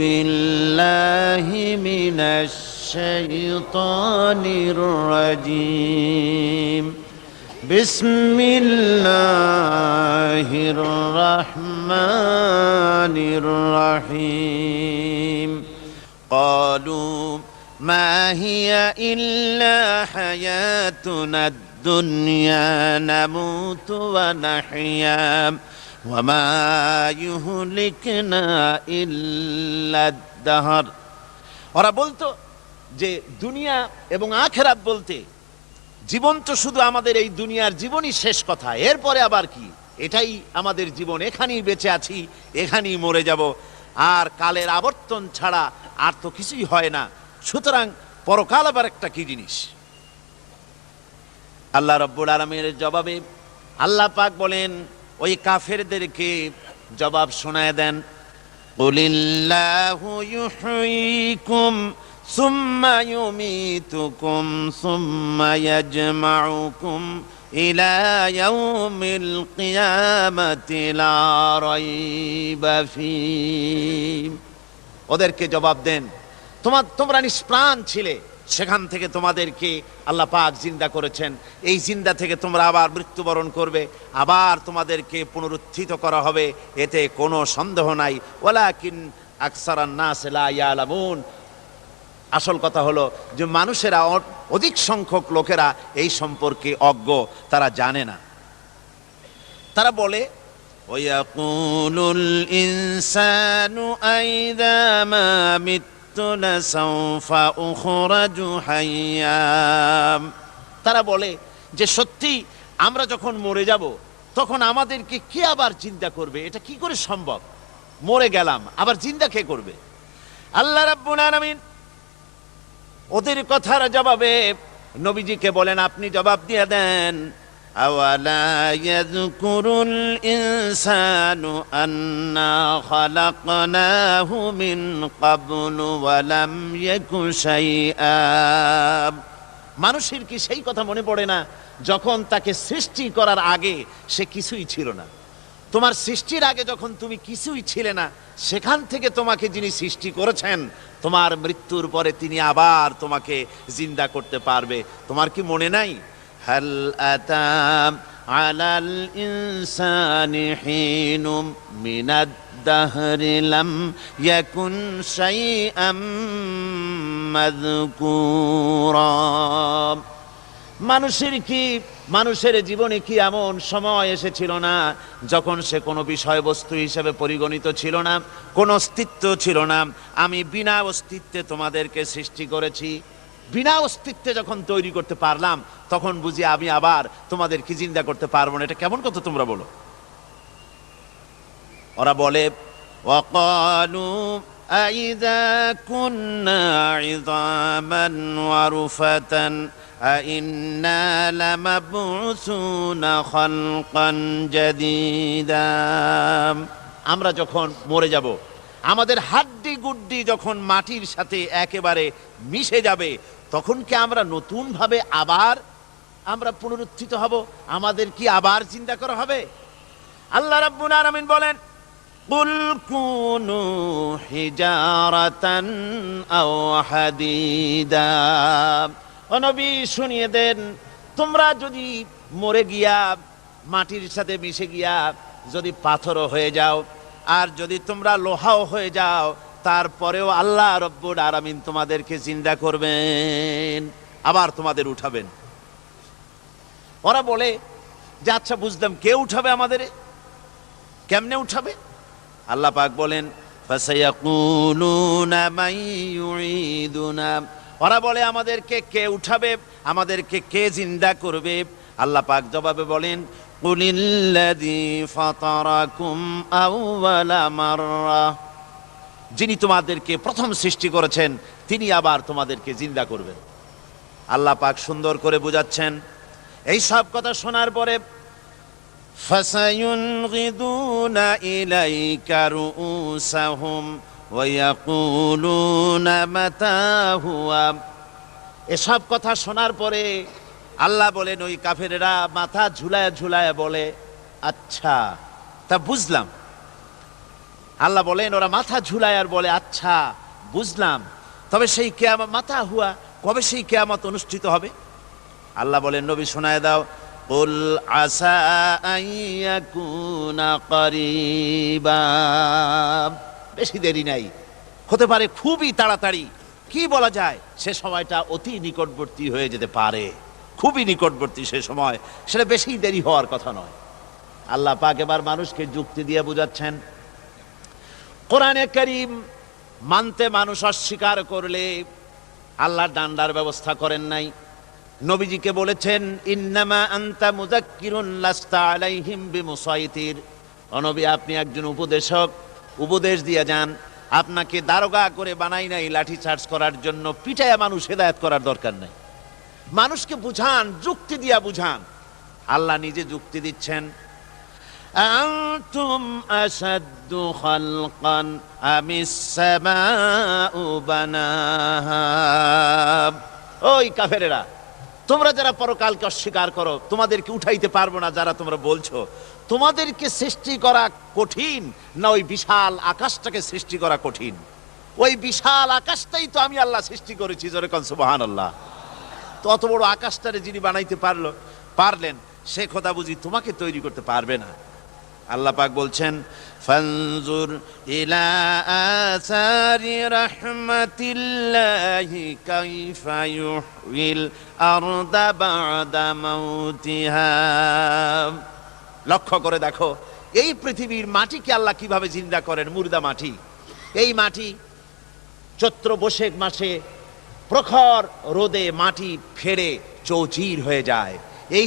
بالله من الشيطان الرجيم بسم الله الرحمن الرحيم قالوا ما هي إلا حياتنا الدنيا نموت ونحيا وما يهلكنا إلا الدهر। ওরা বলতো যে দুনিয়া এবং আখিরাত বলতে জীবন তো শুধু আমাদের এই দুনিয়ার জীবনই শেষ কথা, এরপরে আবার কি, এটাই আমাদের জীবন, এখানেই বেঁচে আছি, এখানেই মরে যাব, আর কালের আবর্তন ছাড়া আর তো কিছুই হয় না, সুতরাং পরকাল আবার একটা কি জিনিস। আল্লাহ রাব্বুল আলামিনের জবাবে আল্লাহ পাক বলেন, ওই কাফেরদেরকে জবাব শোনায় দেন, কুলিল্লাহু ইউহয়িকুম সুম্মা ইউমীতুকুম সুম্মা ইয়াজমাউকুম ইলা ইয়াউমিল কিয়ামাতি লা রাইবা ফীহ। ওদেরকে জবাব দেন, তোমরা নিষ্প্রাণ ছিলে, সেখান থেকে তোমাদেরকে আল্লাহ পাক জিন্দা করেছেন, এই জিন্দা থেকে তোমরা আবার মৃত্যুবরণ করবে, আবার তোমাদেরকে পুনরুত্থিত করা হবে, এতে কোনো সন্দেহ নাই। ওয়ালাকিন আকসারান নাস লা ইয়ালামুন। আসল কথা হলো যে মানুষেরা, অধিক সংখ্যক লোকেরা এই সম্পর্কে অজ্ঞ, তারা জানে না। তারা বলে, ওয়ায়াকুলুল ইনসানু আইযা মা তারা বলে যে সত্যি আমরা যখন মরে যাব তখন আমাদেরকে কে আবার চিন্তা করবে, এটা কি করে সম্ভব, মরে গেলাম আবার চিন্তা কে করবে। আল্লাহ রাব্বুল আলামিন ওদের কথার জবাবে নবীজিকে বলেন, আপনি জবাব দিয়ে দেন, আওয়ালা ইয়াযকুরুল ইনসানু আন্না খালাকনাহু মিন ক্বাবলু ওয়া লাম ইয়াকু শাইআ। মানুষের কি সেই কথা মনে পড়ে না যখন তাকে সৃষ্টি করার আগে সে কিছুই ছিল না? তোমার সৃষ্টির আগে যখন তুমি কিছুই ছিলে না, সেখান থেকে তোমাকে যিনি সৃষ্টি করেছেন, তোমার মৃত্যুর পরে তিনি আবার তোমাকে জিন্দা করতে পারবে। তোমার কি মনে নাই, হাল আতা আলাল ইনসানি হিনুম মিনাদ দাহরি লাম ইয়াকুন শাইআম মাযকুরা। মানুষের জীবনে কি এমন সময় এসেছিল না যখন সে কোনো বিষয়বস্তু হিসেবে পরিগণিত ছিল না, কোনো অস্তিত্ব ছিল না? আমি বিনা অস্তিত্বে তোমাদেরকে সৃষ্টি করেছি, বিনা অস্তিত্বে যখন তৈরি করতে পারলাম তখন বুঝি আমি আবার তোমাদেরকে জিন্দা করতে পারবো না? এটা কেমন কথা তোমরা বলো? ওরা বলে, ওয়াকালু আইযা কুন্না ইযামান ওয়া রুফাতান আইন্না লামাবউসুনা খালকান জাদীদা। আমরা যখন মরে যাব, আমাদের হাড্ডি গুড্ডি যখন মাটির সাথে একেবারে মিশে যাবে, তখন কি আমরা নতুন ভাবে আবার আমরা পুনরুত্থিত হব? আমাদের কি আবার চিন্তা করা হবে? আল্লাহ রাব্বুল আলামিন বলেন, কুল কুনু হিজারাতান আও হাদিদা। ও নবী, শুনিয়ে দেন, তোমরা যদি মরে গিয়া মাটির সাথে মিশে গিয়া যদি পাথরও হয়ে যাও, আর যদি তোমরা লোহাও হয়ে যাও, তারপরেও আল্লাহ রব্বুল আলামিন তোমাদেরকে জিন্দা করবেন, আবার তোমাদের উঠাবেন। ওরা বলে যে আচ্ছা বুঝলাম, কে উঠাবে আমাদের, কেমনে উঠাবে? আল্লাহ পাক বলেন, ফাসায়াকুলুনা মান ইউঈদুনা। ওরা বলে আমাদেরকে কে উঠাবে, আমাদেরকে কে জিন্দা করবে? আল্লাহ পাক জবাবে বলেন, কুলিল্লাযী ফাতারাকুম আউওয়ালা মাররা। যিনি তোমাদেরকে প্রথম সৃষ্টি করেছেন তিনি আবার তোমাদেরকে জিন্দা করবেন। আল্লাহ পাক সুন্দর করে বুঝাচ্ছেন। এই সব কথা শোনার পরে ফাসায়ুনগিদুনা ইলাইকা রুউসাহুম ওয়া ইয়াকুলুনা মাতা হুয়া। এসব কথা শোনার পরে আল্লাহ বলেন, ওই কাফেরেরা মাথা ঝুলায় ঝুলায় বলে, আচ্ছা তা বুঝলাম, আল্লাহ বলেন ওরা মাথা ঝুলায় আর বলে আচ্ছা বুঝলাম, তবে সেই কিয়ামত মাথা হুয়া, কবে সেই কিয়ামত অনুষ্ঠিত হবে? আল্লাহ বলেন নবী শোনায় দাও, কুল আসা আইয়াকুনা করিবা, বেশি দেরি নাই, হতে পারে খুবই তাড়াতাড়ি। কি বলা যায়, সে সময়টা অতি নিকটবর্তী হয়ে যেতে পারে, খুবই নিকটবর্তী সে সময়, সেটা বেশি দেরি হওয়ার কথা নয়। আল্লাহ পাক এবার মানুষকে যুক্তি দিয়ে বুঝাচ্ছেন, কোরআনে কারীম মানতে মানুষ অস্বীকার করলে আল্লাহ ডান্ডার ব্যবস্থা করেন নাই। নবীজিকে বলেছেন ইন্নামা আনতা মুযাক্কিরুন লাস্তা আলাইহিম বিমুসাইতির, ও নবী আপনি একজন উপদেশক, উপদেশ দিয়ে যান, আপনাকে দারোগা করে বানাই নাই লাঠি চার্জ করার জন্য, পিটায়া মানুষ হেদায়েত করার দরকার নাই। মানুষকে বুঝান, যুক্তি দিয়া বুঝান। আল্লাহ নিজে যুক্তি দিচ্ছেন, আনতুম আশাদ্দু খালকান আমিস সামাউ বানাহা, ওই কাফেরেরা, তোমরা যারা পরকালকে অস্বীকার করো, তোমাদেরকে উঠাইতে পারবো না যারা তোমরা বলছো, তোমাদেরকে সৃষ্টি করা কঠিন না ওই বিশাল আকাশটাকে সৃষ্টি করা কঠিন? ওই বিশাল আকাশটাই তো আমি আল্লাহ সৃষ্টি করেছি, জোরে কোন সুবহানাল্লাহ। তো অত বড় আকাশটারে যিনি বানাইতে পারলেন, সে কথা বুঝি তোমাকে তৈরি করতে পারবে না? আল্লাহ পাক বলছেন ফানজুর ইলা আসারি রাহমাতিল্লাহি কাইফা ইউহিল আরদা বাদা মাউতিহা, লক্ষ্য করে দেখো এই পৃথিবীর মাটিকে আল্লাহ কিভাবে জিন্দা করেন, মুর্দা মাটি। এই মাটি চৈত্র বৈশাখ মাসে প্রখর রোদে মাটি ফেড়ে চৌচির হয়ে যায়। এই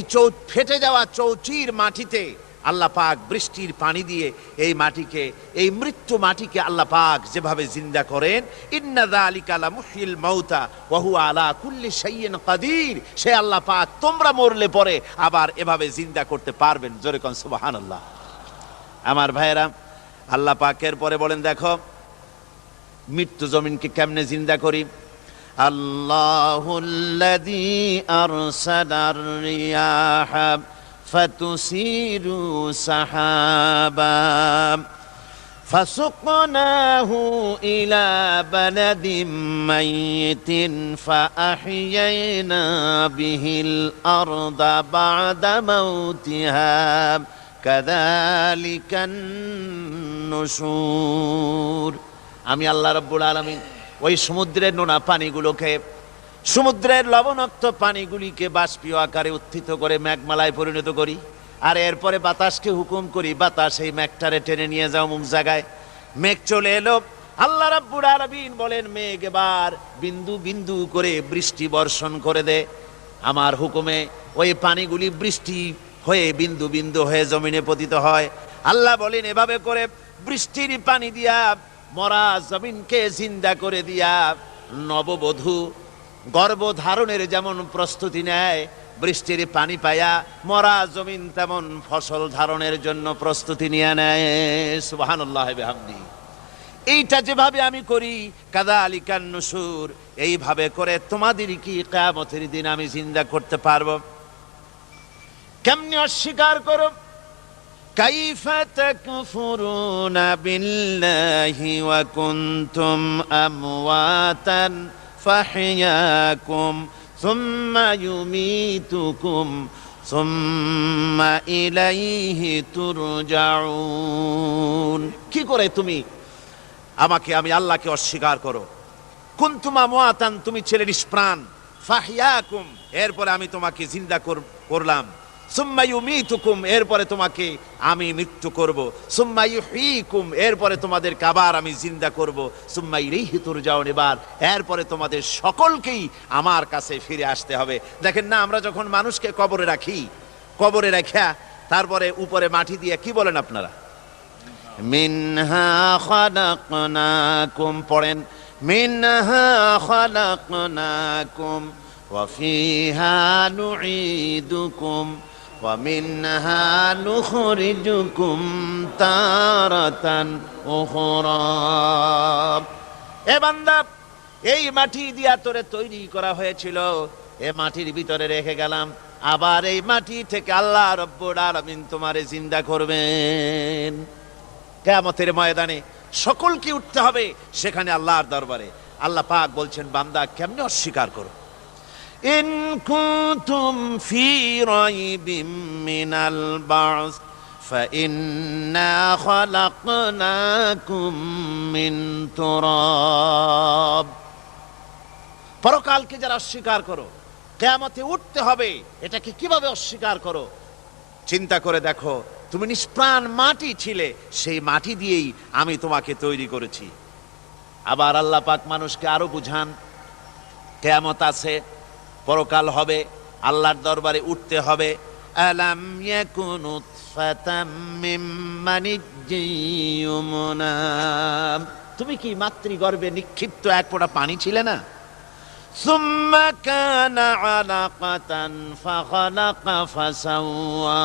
ফেটে যাওয়া চৌচির মাটিতে আল্লাহ পাক বৃষ্টির পানি দিয়ে এই মাটিকে, এই মৃত্যু মাটিকে আল্লাহ পাক যেভাবে জিন্দা করেন, ইন্না যালিকা লামুহয়িল মাউতা ওয়া হুয়া আলা কুল্লি শাইইন কাদির, সে আল্লাহ পাক তোমরা মরলে পরে আবার এভাবে জিন্দা করতে পারবেন, জোরে কোন সুবহানাল্লাহ। আমার ভাইয়েরা, আল্লাহ পাকের পরে বলেন দেখো মৃত্যু জমিনকে কেমনে জিন্দা করি। আল্লাহুল্লাযী আরসালার রিয়াহা ফাতুসিরু সাহাবা ফাসুকনাহু ইলা বালাদিম মাইয়িতিন ফাআহইয়ানা বিহিল আরদা বা'দা মাউতিহা কাযালিকান নুশুর। আমি আল্লাহ রাব্বুল আলামিন ওই সমুদ্রের নোনা পানিগুলোকে, সমুদ্রের লবণাক্ত পানিগুলিকে বাষ্পীয় আকারে উত্থিত করে মেঘমালায় পরিণত করি, আর এরপরে বাতাসকে হুকুম করি, বাতাস এই মেঘটারে টেনে নিয়ে যাও মুখ জায়গায়। মেঘ চলে এলো, আল্লাহ রাব্বুল আলামিন বলেন মেঘ এবার বিন্দু বিন্দু করে বৃষ্টি বর্ষণ করে দে। আমার হুকুমে ওই পানিগুলি বৃষ্টি হয়ে বিন্দু বিন্দু হয়ে জমিনে পতিত হয়। আল্লাহ বলেন এভাবে করে বৃষ্টির পানি দিয়া মরা জমিনকে জিন্দা করে দিয়া নববধূ গর্ভধারণের যেমন প্রস্তুতি নেয়, বৃষ্টির পানি পায়া মরা জমিন তেমন ফসল ধারণের জন্য প্রস্তুতি নিয়ে নেয়। সুবহানাল্লাহ বিহামদি। এইটা যেভাবে আমি করি কাযালিকান নুশুর, এইভাবে করে তোমাদের কি কিয়ামতের দিন আমি জিন্দা করতে পারবো? কেমনে অস্বীকার করো? কাইফা তাকফুরুনা বিল্লাহি ওয়া কুনতুম আমওয়াতান ফাহইয়াকুম সুম্মা ইউমীতুকুম সুম্মা ইলাইহি তুরজাউন। কি করে তুমি আমি আল্লাহকে অস্বীকার করো? কুনতুম আমওয়াতান, তুমি ছিলে নিষ্প্রাণ, ফাহইয়াকুম, এরপরে আমি তোমাকে জিন্দা করলাম, সুম্মা ইউমীতুকুম, এরপরে তোমাকে আমি মৃত্যু করব, সুম্মা ইউহয়িকুম, এরপরে তোমাদেরকে আবার আমি জিন্দা করব, সুম্মা ইলাইহি তুরজাউন, এরপরে তোমাদের সকলকেই আমার কাছে ফিরে আসতে হবে। দেখেন না, আমরা যখন মানুষকে কবরে রাখি, কবরে রাখা তারপরে উপরে মাটি দিয়ে কি বলেন আপনারা? মিনহা খালাকনাকুম, পড়েন মিনহা খালাকনাকুম ওয়া ফিহা নুঈদুকুম ওয়া মিনহা নুখরিজুকুম তারাতান উখরা। এ বান্দা, এই মাটি দিয়া তোরে তৈরি করা হয়েছিল, এ মাটির ভিতরে রেখে গেলাম, আবার এই মাটি থেকে আল্লাহ রাব্বুল আলামিন তোমারে জিন্দা করবেন। কিয়ামতের ময়দানে সকলকে উঠতে হবে সেখানে আল্লাহর দরবারে। আল্লাহ পাক বলছেন, বান্দা কেমনে অস্বীকার করো? ইন কুনতুম ফি রাইবিম মিনাল বা'স فإنا خلقناكم من تراب। পরকালকে যারা অস্বীকার করো, কিয়ামতে উঠতে হবে, এটাকে কিভাবে অস্বীকার করো? চিন্তা করে দেখো, তুমি নিষ্প্রাণ মাটি ছিলে, সেই মাটি দিয়েই আমি তোমাকে তৈরি করেছি। আবার আল্লাহ পাক মানুষকে আরো বুঝান, কিয়ামত আছে, পরকাল হবে, আল্লাহর দরবারে উঠতে হবে। আলাম ইয়াকুন নুতফাতাম মিন মানিয়্যিন ইউমনা। তুমি কি মাতৃগর্ভে নিক্ষিপ্ত এক ফোঁটা পানি ছিলে না? সুম্মা কানা আলাকাতান ফাখালাকা ফাসাওয়া।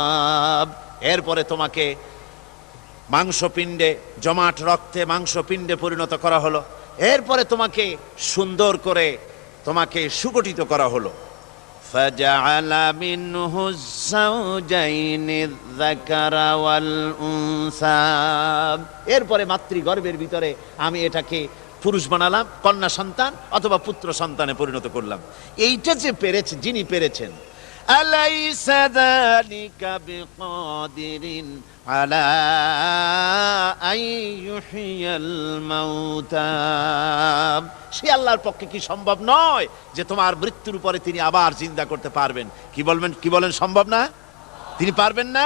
এরপরে তোমাকে মাংসপিণ্ডে, জমাট রক্তে মাংসপিণ্ডে পরিণত করা হলো। এরপরে তোমাকে সুন্দর করে তোমাকে সুগঠিত করা হলো। ফাজআলা মিনহু যাওজাইনি যাকারা ওয়াল উনসা। এরপরে মাতৃগর্ভের ভিতরে আমি এটাকে পুরুষ বানালাম, কন্যা সন্তান অথবা পুত্র সন্তানে পরিণত করলাম। এইটা যে পেরেছে, যিনি পেরেছেন, আলাইসা যালিকা বিকাদিরিন আলা আইয়ুহিয়াল মাউতা। সে আল্লাহর পক্ষে কি সম্ভব নয় যে তোমার মৃত্যুর পরে তিনি আবার জিন্দা করতে পারবেন? কি বলেন সম্ভব না? তিনি পারবেন না?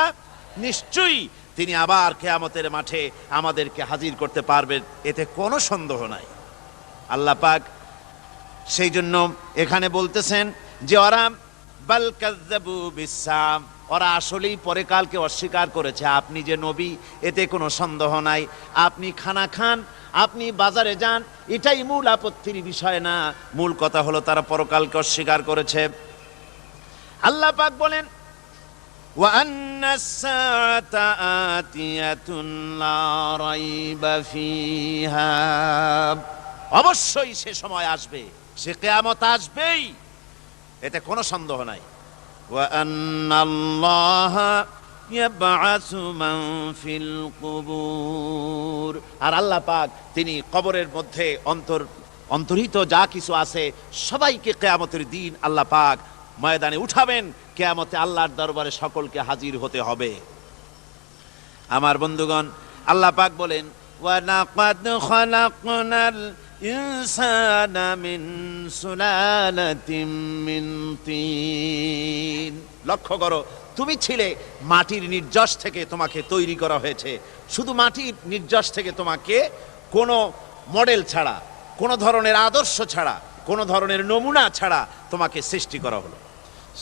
নিশ্চয়ই তিনি আবার কিয়ামতের মাঠে আমাদেরকে হাজির করতে পারবেন, এতে কোনো সন্দেহ নাই। আল্লাহ পাক সেই জন্য এখানে বলতেছেন যে ওরা বাল কাযযাবু বিসসাম, ওরা আসলেই পরকালকে অস্বীকার করেছে। আপনি যে নবী, এতে কোনো সন্দেহ নাই। আপনি খানা খান, আপনি বাজারে যান, এটাই মূল আপত্তির বিষয় না। মূল কথা হলো তারা পরকালকে অস্বীকার করেছে। আল্লাহ পাক বলেন, ওয়া আন্নাস সাআতা আতিয়াতুন লা রাইবা ফিহা। অবশ্যই সে সময় আসবে, সে কিয়ামত আসবেই, এতে কোনো সন্দেহ নাই। ওয়া আন্নাল্লাহা ইয়াবআসু মান ফিল কুবুর। আর আল্লাহ পাক তিনি কবরের মধ্যে অন্তর্হিত যা কিছু আছে সবাইকে কিয়ামতের দিন আল্লাহ পাক ময়দানে উঠাবেন। কিয়ামতে আল্লাহর দরবারে সকলকে হাজির হতে হবে। আমার বন্ধুগণ, আল্লাহ পাক বলেন, ওয়া লাকাদ খালাকনাল ইনসানা মিন সুলালাতিন মিন তিন। লক্ষ্য করো, তুমি ছিলে মাটির নির্যাস থেকে তোমাকে তৈরি করা হয়েছে। শুধু মাটির নির্যাস থেকে তোমাকে কোনো মডেল ছাড়া, কোনো ধরনের আদর্শ ছাড়া, কোনো ধরনের নমুনা ছাড়া তোমাকে সৃষ্টি করা হলো।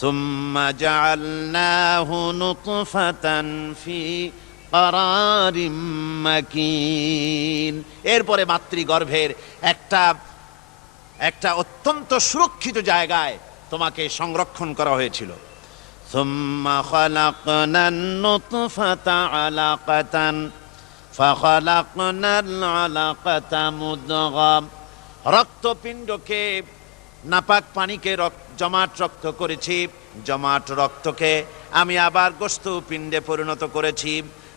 সুম্মা জাআলনাহু নুতফাতান ফি কারারিম মাকিন। এরপরে মাতৃগর্ভের একটা অত্যন্ত সুরক্ষিত জায়গায় তোমাকে সংরক্ষণ করা হয়েছিল। সুম্মা খালাকনান নুতফাতা আলাকাতান ফাখালাকনাল আলাকাতা মুদগাম। রক্তপিণ্ডকে, নাপাক পানিকে জমাট রক্ত করেছি, জমাট রক্তকে আমি আবার গোস্ত পিণ্ডে পরিণত করেছি।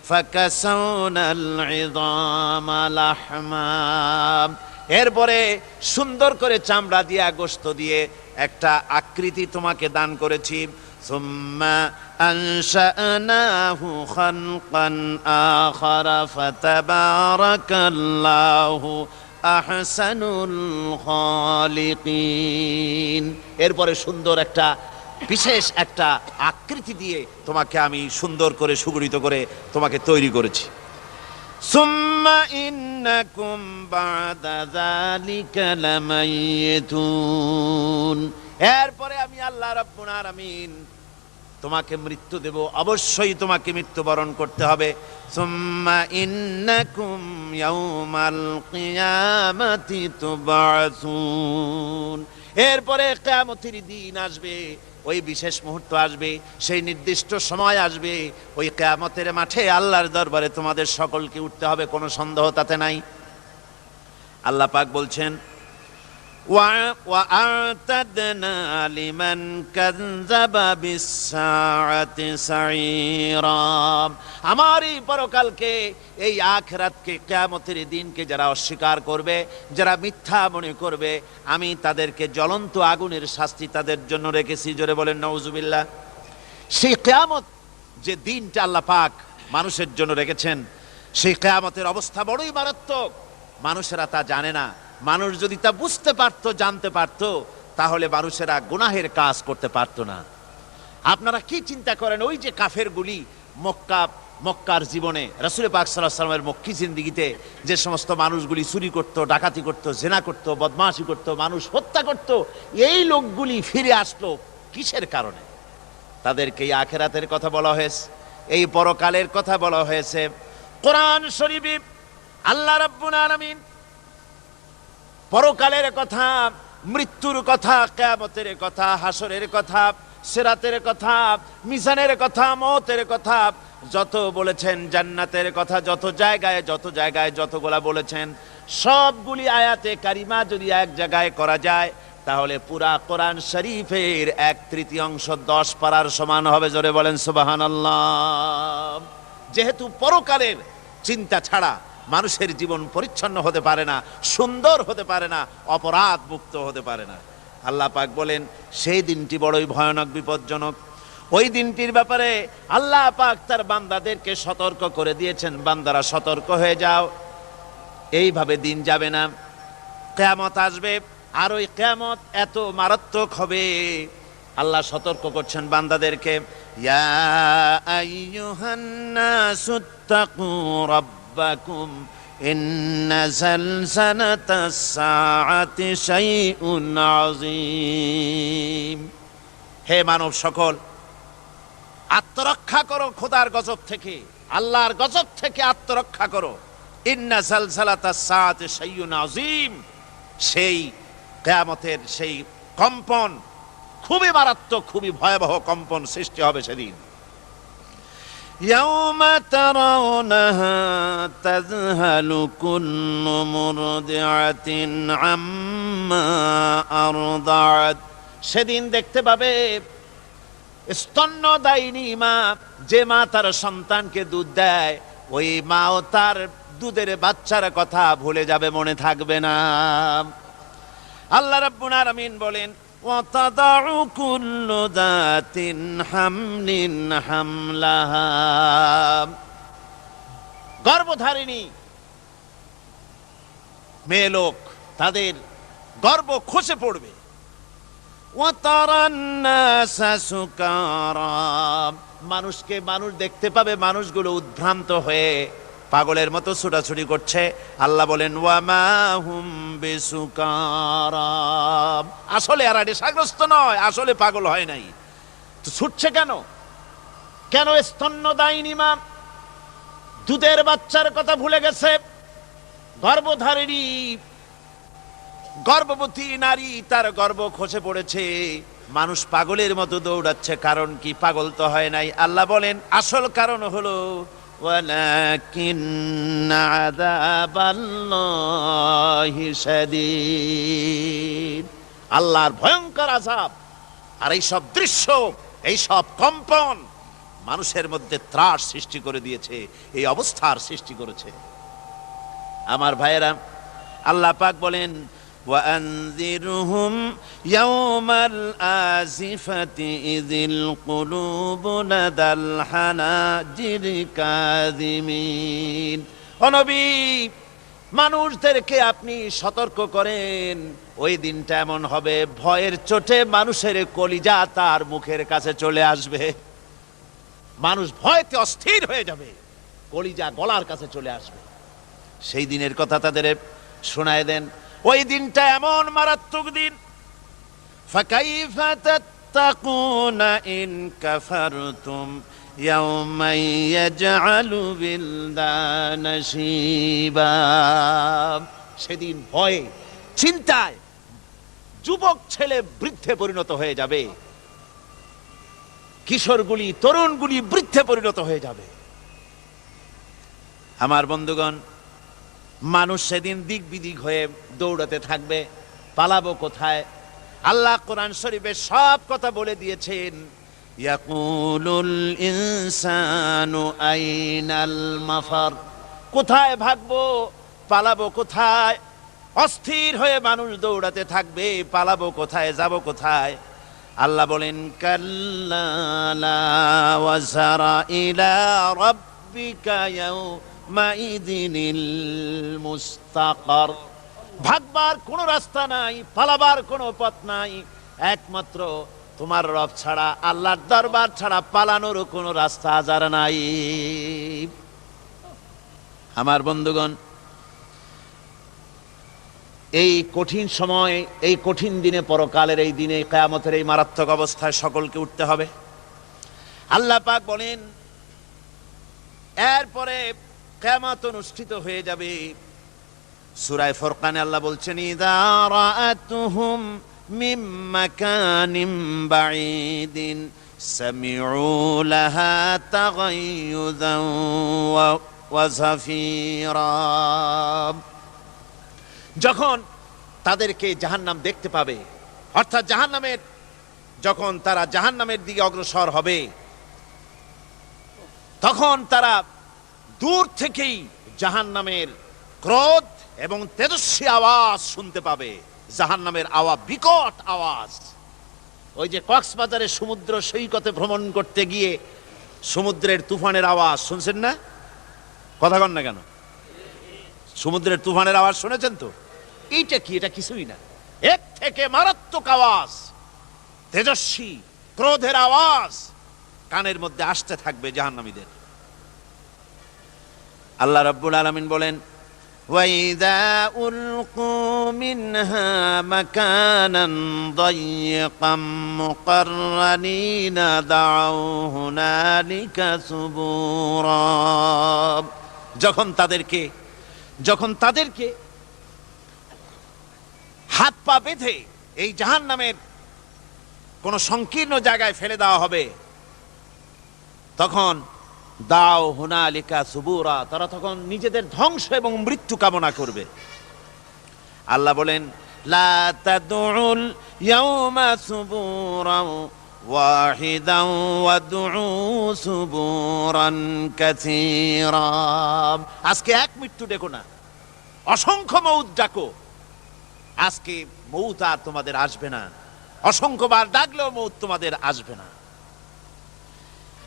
ফাকাসাউনাল ইযামা লাহমা। এরপরে সুন্দর করে চামড়া দিয়ে, গোস্ত দিয়ে একটা আকৃতি তোমাকে দান করেছি। সুম্মা আনশানাহু খালকান আখারা ফাতাবারাকাল্লাহু আহসানুল খালিকিন। এরপরে সুন্দর একটা বিশেষ একটা আকৃতি দিয়ে তোমাকে আমি সুন্দর করে সুগঠিত করে তোমাকে তৈরি করেছি। সুম্মা ইন্নাকুম বা'দা যালিকা লামাইয়িতুন। এরপরে আমি আল্লাহ রাব্বুল আলামিন তোমাকে মৃত্যু দেব, অবশ্যই তোমাকে মৃত্যুবরণ করতে হবে। সুম্মা ইন্নাকুম ইয়াউমাল কিয়ামাতি তুবআসুন। এরপরে কিয়ামতের দিন আসবে, ওই বিশেষ মুহূর্ত আসবে, সেই নির্দিষ্ট সময় আসবে, ওই কিয়ামতের মাঠে আল্লাহর দরবারে তোমাদের সকলকে উঠতে হবে, কোনো সন্দেহ তাতে নাই। আল্লাহ পাক বলছেন, وأعتدنا لمن كذب بالساعة سعيرا। আমার এই পরকালকে, এই আখিরাতকে, কিয়ামতের দিনকে যারা অস্বীকার করবে, যারা মিথ্যা মনে করবে, আমি তাদেরকে জ্বলন্ত আগুনের শাস্তি তাদের জন্য রেখেছি। জোরে বলেন নাউজুবিল্লাহ। সেই কিয়ামত যে দিনটা আল্লাহ পাক মানুষের জন্য রেখেছেন, সেই কিয়ামতের অবস্থা বড়ই মারাত্মক। মানুষেরা তা জানে না। মানুষ যদি তা বুঝতে পারতো, জানতে পারতো, তাহলে মানুষেরা গুনাহের কাজ করতে পারতো না। আপনারা কি চিন্তা করেন, ওই যে কাফেরগুলি মক্কার জীবনে, রাসূল পাক সাল্লাল্লাহু আলাইহি ওয়াসাল্লামের মক্কি জিন্দেগিতে যে সমস্ত মানুষগুলি চুরি করত, ডাকাতি করত, জেনা করত, বদমাশি করত, মানুষ হত্যা করত, এই লোকগুলি ফিরে আসলো কিসের কারণে? তাদেরকে এই আখিরাতের কথা বলা হয়েছে, এই পরকালের কথা বলা হয়েছে। কোরআন শরীফে আল্লাহ রাব্বুল আলামিন পরকালের কথা, মৃত্যুর কথা, কিয়ামতের কথা, হাসরের কথা, সিরাতের কথা, মিজানের কথা, মওতের কথা যত বলেছেন, জান্নাতের কথা যত জায়গায় যতগুলা বলেছেন, সবগুলি আয়াতে কারিমা যদি এক জায়গায় করা যায়, তাহলে পুরা কোরআন শরীফের 1/3 10 পারার সমান হবে। জোরে বলেন সুবহানাল্লাহ। যেহেতু পরকালের চিন্তা ছাড়া মানুষের জীবন পরিচ্ছন্ন হতে পারে না, সুন্দর হতে পারে না, অপরাধ মুক্ত হতে পারে না। আল্লাহ পাক বলেন সেই দিনটি বড়ই ভয়ানক, বিপজ্জনক। ওই দিনটির ব্যাপারে আল্লাহ পাক তার বান্দাদেরকে সতর্ক করে দিয়েছেন, বান্দারা সতর্ক হয়ে যাও, এইভাবে দিন যাবে না, কিয়ামত আসবে। আর ওই কিয়ামত এত মারাত্মক হবে, আল্লাহ সতর্ক করছেন বান্দাদেরকে। ইয়া আইয়ুহান নাসুত্তাকু রাব্বাকুম ইন্না যালযালাতাস সাআতি শাইউন আযীম। হে মানব সকল, আত্মরক্ষা করো খোদার গজব থেকে, আল্লাহর গজব থেকে আত্মরক্ষা করো। ইন্না যালযালাতাস সাআতি শাইউন আযীম, সেই কিয়ামতের সেই কম্পন খুবই মারাত্মক, খুবই ভয়াবহ কম্পন সৃষ্টি হবে সেদিন। ইয়াউমা তারাউনাহা তাযহালু কুল্লু মুরদিআতিন আম্মা আরদাআত। সেদিন দেখতে পাবে স্তন্যদায়িনী মা, যে মা তার সন্তানকে দুধ দেয়, ওই মাও তার দুধের বাচ্চার কথা ভুলে যাবে, মনে থাকবে না। আল্লাহ রাব্বুল আলামিন বলেন ওয়াতাদাউ কুল্লু যাতিন হামলিন হামলাহা। গর্ভধারিণী মেয়ে লোক, তাদের গর্ভ খসে পড়বে। ওয়াতারান নাসা সুকারা, মানুষকে মানুষ দেখতে পাবে, মানুষগুলো উদ্ভ্রান্ত হয়ে পাগলের মতো ছুটাছুটি করছে। আল্লাহ বলেন ওয়ামা হুম বিসুকারা, আসলে এরা নেশাগ্রস্ত নয়, আসলে পাগল হয় নাই। তো ছুটছে কেন? কেন? স্তন্যদায়িনী মা দুধের বাচ্চার কথা ভুলে গেছে। গর্ভধারিণী গর্ভবতী নারী, তার গর্ভ খসে পড়েছে, মানুষ পাগলের মতো দৌড়াচ্ছে। কারণ কি? পাগল তো হয় নাই। আল্লাহ বলেন আসল কারণ হলো ওয়ালাকিন্না আযাবাল্লাহি শাদীদ, আল্লাহর ভয়ঙ্কর আযাব। আর এই সব দৃশ্য, এই সব কম্পন মানুষের মধ্যে ত্রাস সৃষ্টি করে দিয়েছে, এই অবস্থার সৃষ্টি করেছে। আমার ভাইয়েরা, আল্লাহ পাক বলেন وأنذرهم يوم الآزفة إذ القلوب لدى الحناجر كاظمين। ও নবী, মানুষদেরকে আপনি সতর্ক করেন, ওই দিনটা এমন হবে, ভয়ের চোটে মানুষের কলিজা তার মুখের কাছে চলে আসবে। মানুষ ভয়তে অস্থির হয়ে যাবে, কলিজা গলার কাছে চলে আসবে। সেই দিনের কথা তাদের শোনায় দেন। ওই দিনটা এমন মারাত্মক দিন। ফাকাইফা তাত্তাকুনা ইন কাফারতুম ইয়াওমান ইয়াজআলু বিলদানা শিবা। সেদিন ভয়ে, চিন্তায় যুবক ছেলে বৃদ্ধে পরিণত হয়ে যাবে, কিশোরগুলি, তরুণগুলি বৃদ্ধে পরিণত হয়ে যাবে। আমার বন্ধুগণ, মানুষ সেদিন দিক বিদিক হয়ে দৌড়াতে থাকবে। পালাবো কোথায়? আল্লাহ কোরআন শরীফে সব কথা বলে দিয়েছেন। ইয়াকুলুল ইনসানু আইনাল মাফার, কোথায় ভাগবো, পালাবো কোথায়? অস্থির হয়ে মানুষ দৌড়াতে থাকবে, পালাবো কোথায়, যাব কোথায়? আল্লাহ বলেন কাল্লা লা ওয়াজারা ইলা রাব্বিকা ইয়াউমাইযিনিল মুস্তাকার। ভাগবার কোনো রাস্তা নাই, পালাবার কোনো পথ নাই, একমাত্র তোমার রব ছাড়া, আল্লাহর দরবার ছাড়া পালানোর কোনো রাস্তা যার নাই। আমার বন্ধুগণ, এই কঠিন সময়, এই কঠিন দিনে, পরকালের এই দিনে, কিয়ামতের এই মারাত্মক অবস্থায় সকলকে উঠতে হবে। আল্লাহ পাক বলেন এরপরে কিয়ামত অনুষ্ঠিত হয়ে যাবে। সূরা ফুরকানে আল্লাহ বলছেন ইযা রাআতুহুম মিন মাকানিন বাঈদিন সামিউ লাহা তাগায়্যুযান ওয়া যাফীরা। যখন তাদেরকে জাহান্নাম দেখতে পাবে, অর্থাৎ জাহান্নামের, যখন তারা জাহান্নামের দিকে অগ্রসর হবে, তখন তারা দূর থেকেই জাহান্নামের ক্রোধ এবং তেজস্বী আওয়াজ শুনতে পাবে। জাহান্নামের আওয়াজ, বিকট আওয়াজ। ওই যে কক্সবাজারে সমুদ্র সৈকতে ভ্রমণ করতে গিয়ে সমুদ্রের তুফানের আওয়াজ শুনছেন না? কথা কন না কেন? সমুদ্রের তুফানের আওয়াজ শুনেছেন তো? এইটা কি? এটা কিছুই না, এর থেকে মারাত্মক আওয়াজ, তেজস্বী ক্রোধের আওয়াজ কানের মধ্যে আসতে থাকবে জাহান্নামীদের। আল্লাহ রাব্বুল আলামিন বলেন وَإِذَا أُلْقُوا مِنْهَا مَكَانًا ضَيِّقًا مُقَرَّنِينَ دَعَوْا هُنَالِكَ ثُبُورًا। যখন তাদেরকে হাত পা বেঁধে এই জাহান্নামের কোন সংকীর্ণ জায়গায় ফেলে দেওয়া হবে, তখন দাও হুনালিকা সুবুরা, তারা তখন নিজেদের ধ্বংস এবং মৃত্যু কামনা করবে। আল্লাহ বলেন লা তাদউল ইয়াউমা সুবুরান ওয়াহিদান ওয়াদউ সুবুরান কাসীরা। আজকে এক মৃত্যু ডেকো না, অসংখ্য মউত ডাকো। আজকে মউত আর তোমাদের আসবে না, অসংখ্যবার ডাকলেও মউত তোমাদের আসবে না।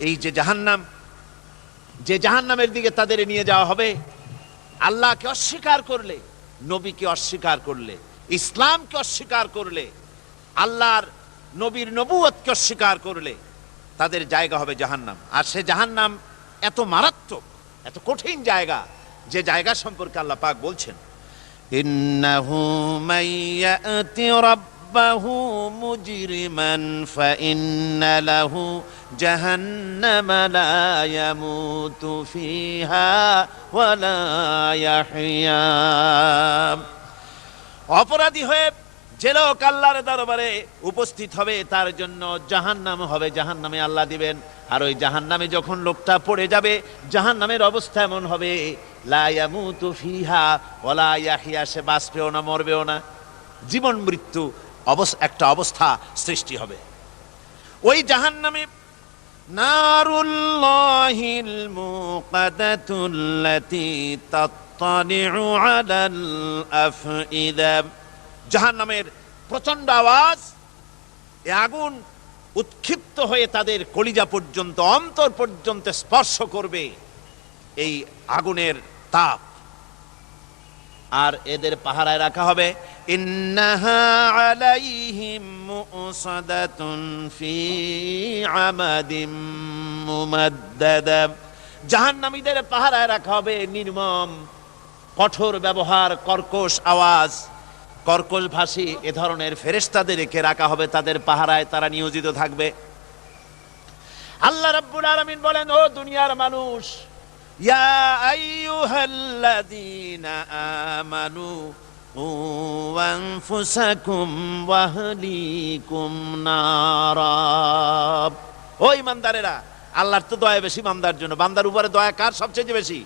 এই যে জাহান্নাম, যে জাহান্নামের দিকে তাদের নিয়ে যাওয়া হবে, আল্লাহকে অস্বীকার করলে, নবীকে অস্বীকার করলে, ইসলামকে অস্বীকার করলে, আল্লাহর নবীর নবুয়তকে অস্বীকার করলে তাদের জায়গা হবে জাহান্নাম। আর সে জাহান্নাম এত মারাত্মক, এত কঠিন জায়গা, যে জায়গা সম্পর্কে আল্লাহ পাক বলছেন ইন্নাহু মাইয়াতি রাব্বাহু মুজরিমান ফাইন্না লাহু জাহান্নামা লা ইয়ামুতু ফিহা ওয়া লা ইয়াহইয়া। অপরাধী হয়ে যে লোক আল্লাহর দরবারে উপস্থিত হবে, তার জন্য জাহান্নাম হবে, জাহান্নামে আল্লাহ দিবেন। আর ওই জাহান্নামে যখন লোকটা পড়ে যাবে, জাহান্নামের অবস্থা এমন হবে লা ইয়ামুতু ফিহা ওয়া লা ইয়াহইয়া, সে বাঁচবেও না, মরবেও না, জীবন মৃত্যু একটা অবস্থা সৃষ্টি হবে। ওই জাহান্নামে নারুল্লাহিল মুকাদাতুল্লাতী তাত্তালিউ আলাল আফইদা। জাহান্নামের প্রচন্ড আওয়াজ, এ আগুন উৎক্ষিপ্ত হয়ে তাদের কলিজা পর্যন্ত, অন্তর পর্যন্ত স্পর্শ করবে এই আগুনের তাপ। আর এদের পাহারায় রাখা হবে ইন্নাহা আলাইহিম মুসাদাতুন ফি আমাদিম মুমাদ্দাদা। জাহান্নামীদের পাহারায় রাখা হবে নির্মম, কঠোর ব্যবহার, কর্কশ আওয়াজ, কর্কশ ভাষী এ ধরনের ফেরেশতাদেরকে রাখা হবে তাদের পাহারায়, তারা নিয়োজিত থাকবে। আল্লাহ রাব্বুল আলামিন বলেন, ও দুনিয়ার মানুষ, ইয়া আইয়ুহাল্লাযীনা আমানু কু আনফুসাকুম ওয়া আহলিকুম নারা। ও ঈমানদারেরা, আল্লাহর তো দয়া বেশি বান্দার জন্য। বান্দার উপরে দয়া কার সবচেয়ে বেশি?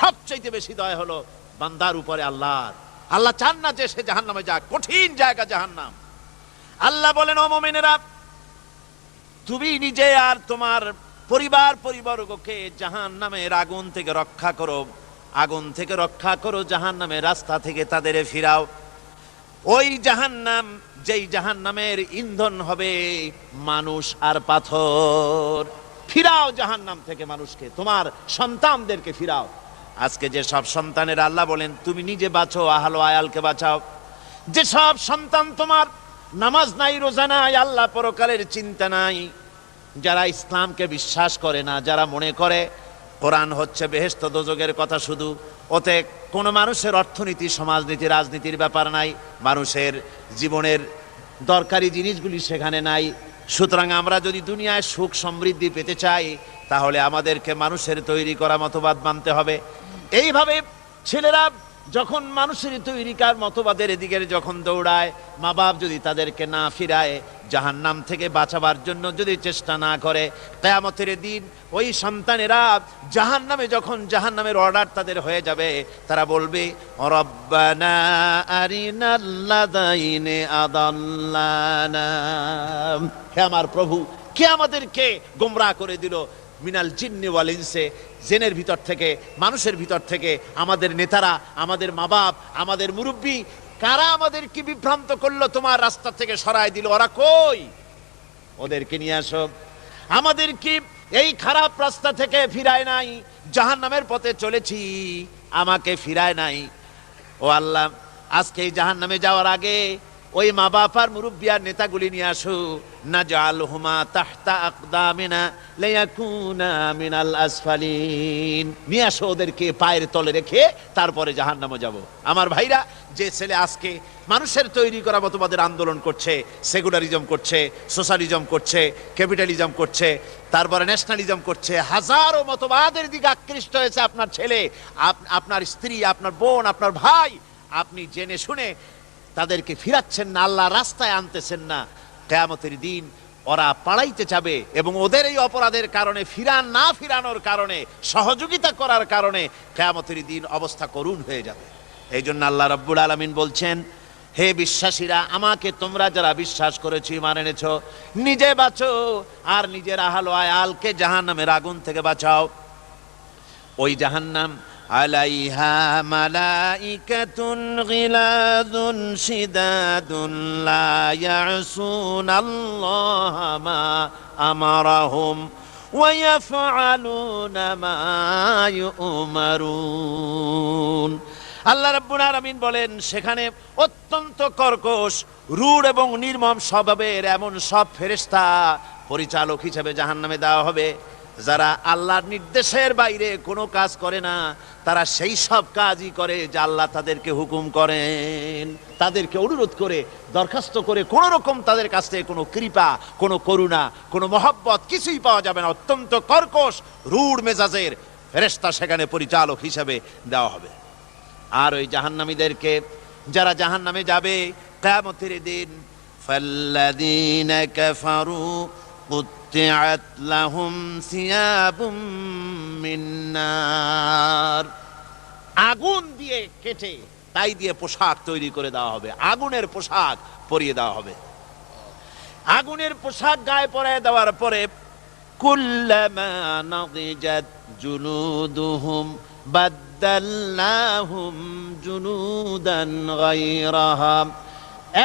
সবচেয়ে বেশি দয়া হলো বান্দার উপরে আল্লাহর। আল্লাহ চান না যে সে জাহান্নামে যাক, কঠিন জায়গা জাহান্নাম। আল্লাহ বলেন, ও মুমিনেরা, তুমি নিজে আর তোমার পরিবার পরিবর্গকে জাহান্নামের আগুন থেকে রক্ষা করো, আগুন থেকে রক্ষা করো, জাহান্নামের রাস্তা থেকে তাদের ফিরাও। ওই জাহান্নাম, যেই জাহান্নামের ইন্ধন হবে মানুষ আর পাথর। ফিরাও জাহান্নাম থেকে মানুষকে, তোমার সন্তানদেরকে ফিরাও। আজকে যে সব সন্তানের আল্লাহ বলেন তুমি নিজে বাঁচো, আহলো আয়ালকে বাঁচাও। যে সব সন্তান তোমার নামাজ নাই, রোজা নাই, আল্লাহ পরকালের চিন্তা নাই, যারা ইসলামকে বিশ্বাস করে না, যারা মনে করে কোরআন হচ্ছে বেহেশত দোজখের কথা শুধু, ওতে কোনো মানুষের অর্থনীতি, সমাজনীতি, রাজনীতির ব্যাপার নাই, মানুষের জীবনের দরকারি জিনিসগুলি সেখানে নাই। সুতরাং আমরা যদি দুনিয়ায় সুখ সমৃদ্ধি পেতে চাই, তাহলে আমাদেরকে মানুষের তৈরি করা মতবাদ মানতে হবে। এইভাবে ছেলেরা যখন মানুষের তৈরিকার মতবাদের দিকে যখন দৌড়ায়, মা বাপ যদি তাদেরকে না ফিরায়, জাহান্নাম থেকে বাঁচাবার জন্য যদি চেষ্টা না করে, কিয়ামতের দিন ওই সন্তানেরা জাহান্নামে, যখন জাহান্নামের অর্ডার তাদের হয়ে যাবে, তারা বলবে, রব্বানা আরিনাল্লাযাইনি আদাল্লানা, হে আমার প্রভু, কে আমাদেরকে গোমরাহ করে দিল, মিনাল জিন্নি ওয়াল ইনসে, জিনের ভিতর থেকে, মানুষের ভিতর থেকে, আমাদের নেতারা, আমাদের মা বাপ, আমাদের মুরব্বী, কারা আমাদেরকে বিভ্রান্ত করলো, তোমার রাস্তা থেকে সরায় দিল, ওরা কই? ওদেরকে নিয়ে আসো। আমাদেরকে এই খারাপ রাস্তা থেকে ফিরায় নাই, জাহান্নামের পথে চলেছি, আমাকে ফিরায় নাই। ও আল্লাহ, আজকে এই জাহান্নামে যাওয়ার আগে ওই মা বাপ আর মুরব্বী আর নেতাগুলি নিয়ে আসো। নাজআলহুমা তাহতা আকদামিনা লিয়াকুনা মিনাল আসফালিন, নিয়ে আসো ওদেরকে পায়ের তলে রেখে তারপরে জাহান্নামে যাব। আমার ভাইরা, যে ছেলে আজকে মানুষের তৈরি করা মতবাদের আন্দোলন করছে, সেকুলারিজম করছে, সোশ্যালিজম করছে, ক্যাপিটালিজম করছে, তারপরে ন্যাশনালিজম করছে, হাজারো মতবাদের দিকে আকৃষ্ট হয়েছে আপনার ছেলে, আপনার স্ত্রী, আপনার বোন, আপনার ভাই, আপনি জেনে শুনে তাদেরকে ফিরাচ্ছেন না, আল্লাহর রাস্তায় আনতেছেন না। কিয়ামতের দিন ওরা পালাইতে যাবে, এবং ওদের এই অপরাধের কারণে, না ফিরানোর কারণে, সহযোগিতা করার কারণে কিয়ামতের দিন অবস্থা করুণ হয়ে যাবে। এই জন্য আল্লাহ রাব্বুল আলামিন বলছেন, হে বিশ্বাসীরা, আমাকে তোমরা যারা বিশ্বাস করেছো, ঈমান এনেছো, নিজে বাঁচো আর নিজের আহলো আয়ালকে জাহান্নামের আগুন থেকে বাঁচাও। ওই জাহান্নাম আলাইহা মালাইকাতুন গিলাযুন শিদাদুন লা ইয়াসুনাল্লাহা মা আমারাহুম ওয়া ইয়াফআলুনা মা ইউমারুন। আল্লাহ রাব্বুল আলামিন বলেন, সেখানে অত্যন্ত কর্কশ, রূঢ় এবং নির্মম স্বভাবের এমন সব ফেরেশতা পরিচালক হিসেবে জাহান্নামে দেওয়া হবে, যারা আল্লাহর নির্দেশের বাইরে কোনো কাজ করে না, তারা সেই সব কাজই করে যা আল্লাহ তাদেরকে হুকুম করেন। তাদেরকে অনুরোধ করে, দরখাস্ত করে কোন রকম তাদের কাছ থেকে কোনো কৃপা, কোনো করুণা, কোনো মহব্বত কিছুই পাওয়া যাবে না। অত্যন্ত কর্কশ, রূঢ় মেজাজের ফেরেশতা সেখানে পরিচালক হিসেবে দেওয়া হবে। আর ওই জাহান্নামীদেরকে, যারা জাহান্নামে যাবে কিয়ামতের দিন, ফাল্লাযীনা কাফারু কুত্তিআত লাহুম সিয়াবুম মিন নার, আগুন দিয়ে কেটে তাই দিয়ে পোশাক তৈরি করে দেওয়া হবে, আগুনের পোশাক পরিয়ে দেওয়া হবে। আগুনের পোশাক গায়ে পরায় দেওয়ার পরে, কুল্লামা নাদিজাত জুলুদুহুম বাদদালনাহুম জুলুদান গায়রাহা,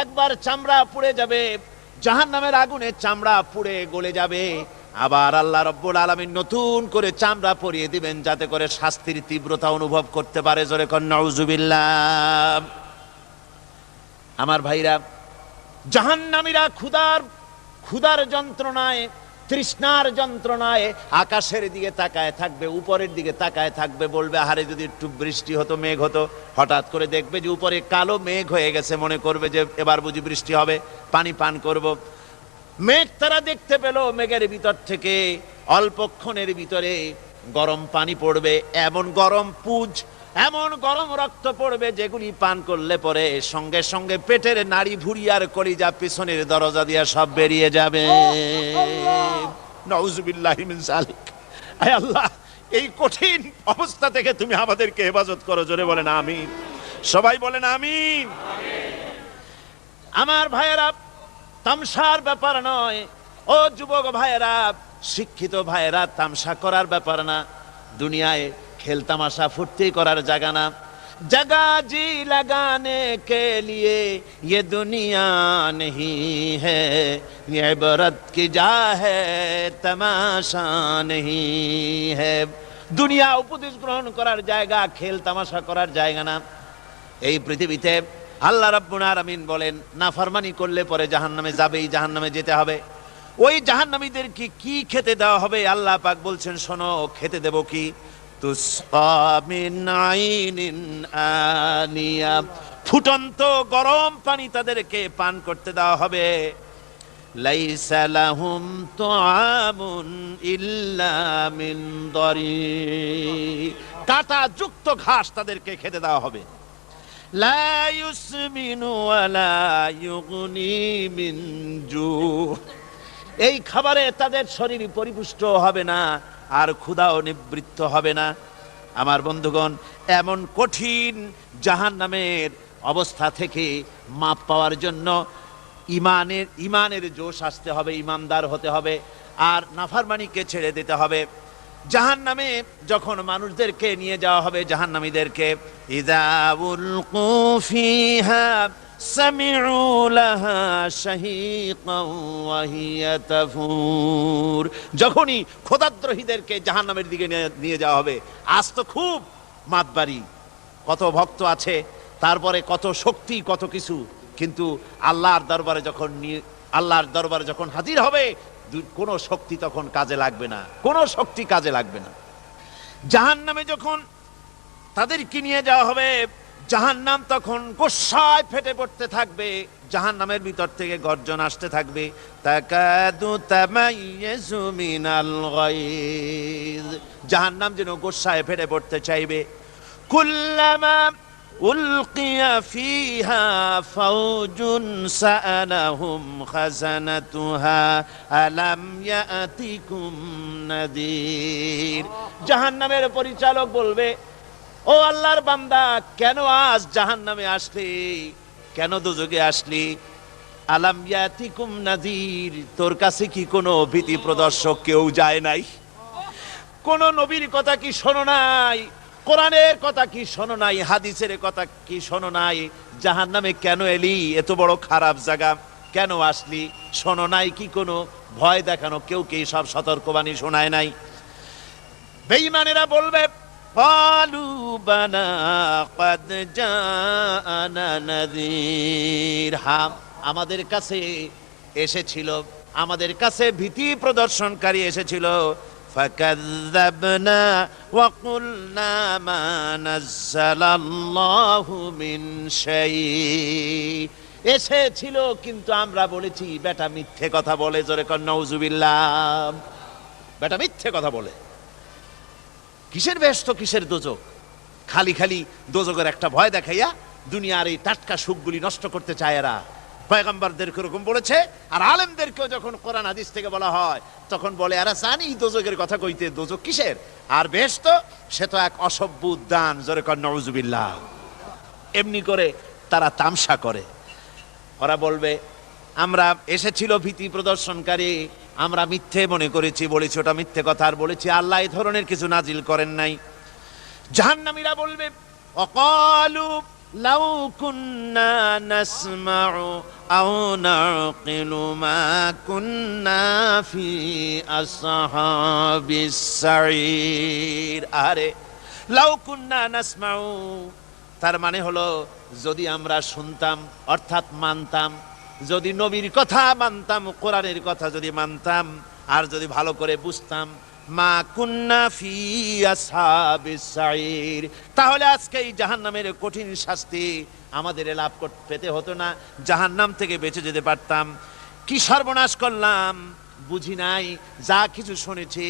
একবার চামড়া পুড়ে যাবে, জাহান্নামের আগুনে চামড়া পুড়ে গলে যাবে, আবার আল্লাহ রাব্বুল আলামিন নতুন করে চামড়া পরিয়ে দিবেন, যাতে করে শাস্তির তীব্রতা অনুভব করতে পারে। জোরে কোন নাউজুবিল্লাহ। আমার ভাইরা, জাহান্নামীরা ক্ষুধার যন্ত্রণায়, তৃষ্ণার যন্ত্রণায় আকাশের দিকে তাকায় থাকবে, উপরের দিকে তাকায় থাকবে, বলবে, আহারে যদি একটু বৃষ্টি হতো, মেঘ হতো। হঠাৎ করে দেখবে যে উপরে কালো মেঘ হয়ে গেছে, মনে করবে যে এবার বুঝি বৃষ্টি হবে, পানি পান করব। মেঘ তারা দেখতে পেল, মেঘের ভিতর থেকে অল্পক্ষণের ভিতরে গরম পানি পড়বে, এমন গরম পুঁজ, এমন গরম রক্ত পড়বে, যেগুলি পান করলে পরে সঙ্গে সঙ্গে পেটের নাড়ি, ভুঁড়ি আর কলিজা পিছনের দরজা দিয়ে সব বেরিয়ে যাবে। নাউজুবিল্লাহি মিন যালিক। আয় আল্লাহ, এই কঠিন অবস্থা থেকে তুমি আমাদেরকে হেফাজত করো। জোরে বলেন আমিন। সবাই বলেন আমিন। আমার ভাইয়েরা, তামসার ব্যাপার নয়। ও যুবক ভাইয়েরা, শিক্ষিত ভাইয়েরা, তামসা করার ব্যাপার না। দুনিয়ায় খেল তামাশা ফুর্তি করার জায়গা না। जगह जी लगाने के लिए ये दुनिया नहीं है, ये इबरत की जा है तमाशा नहीं है। দুনিয়া উপদেশ গ্রহণ করার জায়গা, খেল তামাশা করার জায়গা না। এই পৃথিবীতে আল্লাহ রাব্বুল আলামিন বলেন, নাফরমানি করলে পরে জাহান্নামে যাবেই, জাহান্নামে যেতে হবে। ওই জাহান্নামীদেরকে কি খেতে দেওয়া হবে? আল্লাহ পাক বলছেন, শোনো, খেতে দেব কি? তুসকা মিন আইনিন আনিয়া, ফুটন্ত গরম পানি তাদেরকে পান করতে দেওয়া হবে। লাইসা লাহুম তুআমুন ইল্লা মিন দারি, কাঁটা যুক্ত ঘাস তাদেরকে খেতে দেওয়া হবে। লা ইউসমিনু ওয়ালা ইউগনি মিন জু, এই খাবারে তাদের শরীর পরিপুষ্ট হবে না, আর ক্ষুধাও নিবৃত্ত হবে না। আমার বন্ধুগণ, এমন কঠিন জাহান্নামের অবস্থা থেকে মাপ পাওয়ার জন্য ইমানের জোশ আসতে হবে, ইমানদার হতে হবে, আর নাফরমানিকে ছেড়ে দিতে হবে। জাহান্নামে যখন মানুষদেরকে নিয়ে যাওয়া হবে, জাহান্নামীদেরকে, ইযা উলকু ফিহা সামিউ লাহা শাহীকান ওয়া হিয়া তাফুর, যখনই খোদাদ্রোহীদেরকে জাহান্নামের দিকে নিয়ে যাওয়া হবে, আজ তো খুব মাতবাড়ি, কত ভক্ত আছে, তারপরে কত শক্তি, কত কিছু, কিন্তু আল্লাহর দরবারে যখন হাজির হবে, কোনো শক্তি তখন কাজে লাগবে না, কোনো শক্তি কাজে লাগবে না। জাহান্নামে যখন তাদেরকে নিয়ে যাওয়া হবে, জাহান্নাম তখন গোসায় ফেটে পড়তে থাকবে, জাহান্নামের ভিতর থেকে গর্জন আসতে থাকবে, তাকাদু তামাইয়াজু মিনাল গায়জ, জাহান্নাম যেন গোসায় ফেটে পড়তে চাইবে। কুল্লামা উলকিয়া ফিহা ফাওজুন সাআলাহুম খাজানাতুহা আলাম ইয়াতিকুম নাদির, জাহান্নামের পরিচালক বলবে, ও আল্লাহর বান্দা, কেন আজ জাহান্নামে আসলি, কেন দোজখে আসলি? আলাম ইয়াতিকুম নাদির, তোর কাছে কি কোনো ভীতি প্রদর্শক কেউ যায় নাই? কোন নবীর কথা কি শোনো নাই? কোরআনের কথা কি শোনো নাই? হাদিসের কথা কি শোনো নাই? জাহান্নামে কেন এলি? এত বড় খারাপ জায়গা কেন আসলি? শোনো নাই কি? কোনো ভয় দেখানো কেউ কে সব সতর্কবাণী শোনায় নাই? বেঈমানেরা বলবে, قالوا بلى قد جاءنا نذير, হ্যাঁ, আমাদের কাছে এসেছিল, আমাদের কাছে ভীতি প্রদর্শনকারী এসেছিল। فكذبنا وقلنا ما نزل الله من شيء, এসেছিল কিন্তু আমরা বলেছি বেটা মিথ্যে কথা বলে। জোরে কর নাউজুবিল্লাহ। বেটা মিথ্যে কথা বলে। কিসের বেহেশত, কিসের দোজখ? খালি খালি দোজখের একটা ভয় দেখাইয়া দুনিয়ার এই টাটকা সুখগুলি নষ্ট করতে চায় এরা। পয়গম্বরদেরকে এরকম বলেছে, আর আলেমদেরকেও যখন কোরআন হাদিস থেকে বলা হয় তখন বলে, এরা জানি দোজখের কথা কইতে, দোজখ কিসের, আর বেহেশত সে তো এক অসভ্য উদ্যান। জোরে কর নাউজুবিল্লাহ। এমনি করে তারা তামসা করে। ওরা বলবে, আমরা এসেছিল ভীতি প্রদর্শনকারী, আমরা মিথ্যে মনে করেছি, বলেছি ওটা মিথ্যে কথা, আর বলেছি আল্লাহ এই ধরনের কিছু নাজিল করেন নাই। জাহান্নামীরা বলবে, অকালু লাউ কুন্না নাসমাউ আও নাকিলু মা কুন্না ফি আসহাবিস সাঈর, আরে লাউ কুন্না নাসমাউ, তার মানে হলো যদি আমরা শুনতাম, অর্থাৎ মানতাম, যদি নবীর কথা মানতাম, কোরআনের কথা যদি মানতাম, আর যদি ভালো করে বুঝতাম, মা কুন্না ফি আসহাবিস সাঈর, তাহলে আজকে এই জাহান্নামের কঠিন শাস্তি আমাদের লাভ পেতে হতো না, জাহান্নাম থেকে বেঁচে যেতে পারতাম। কি সর্বনাশ করলাম, বুঝি নাই, যা কিছু শুনেছি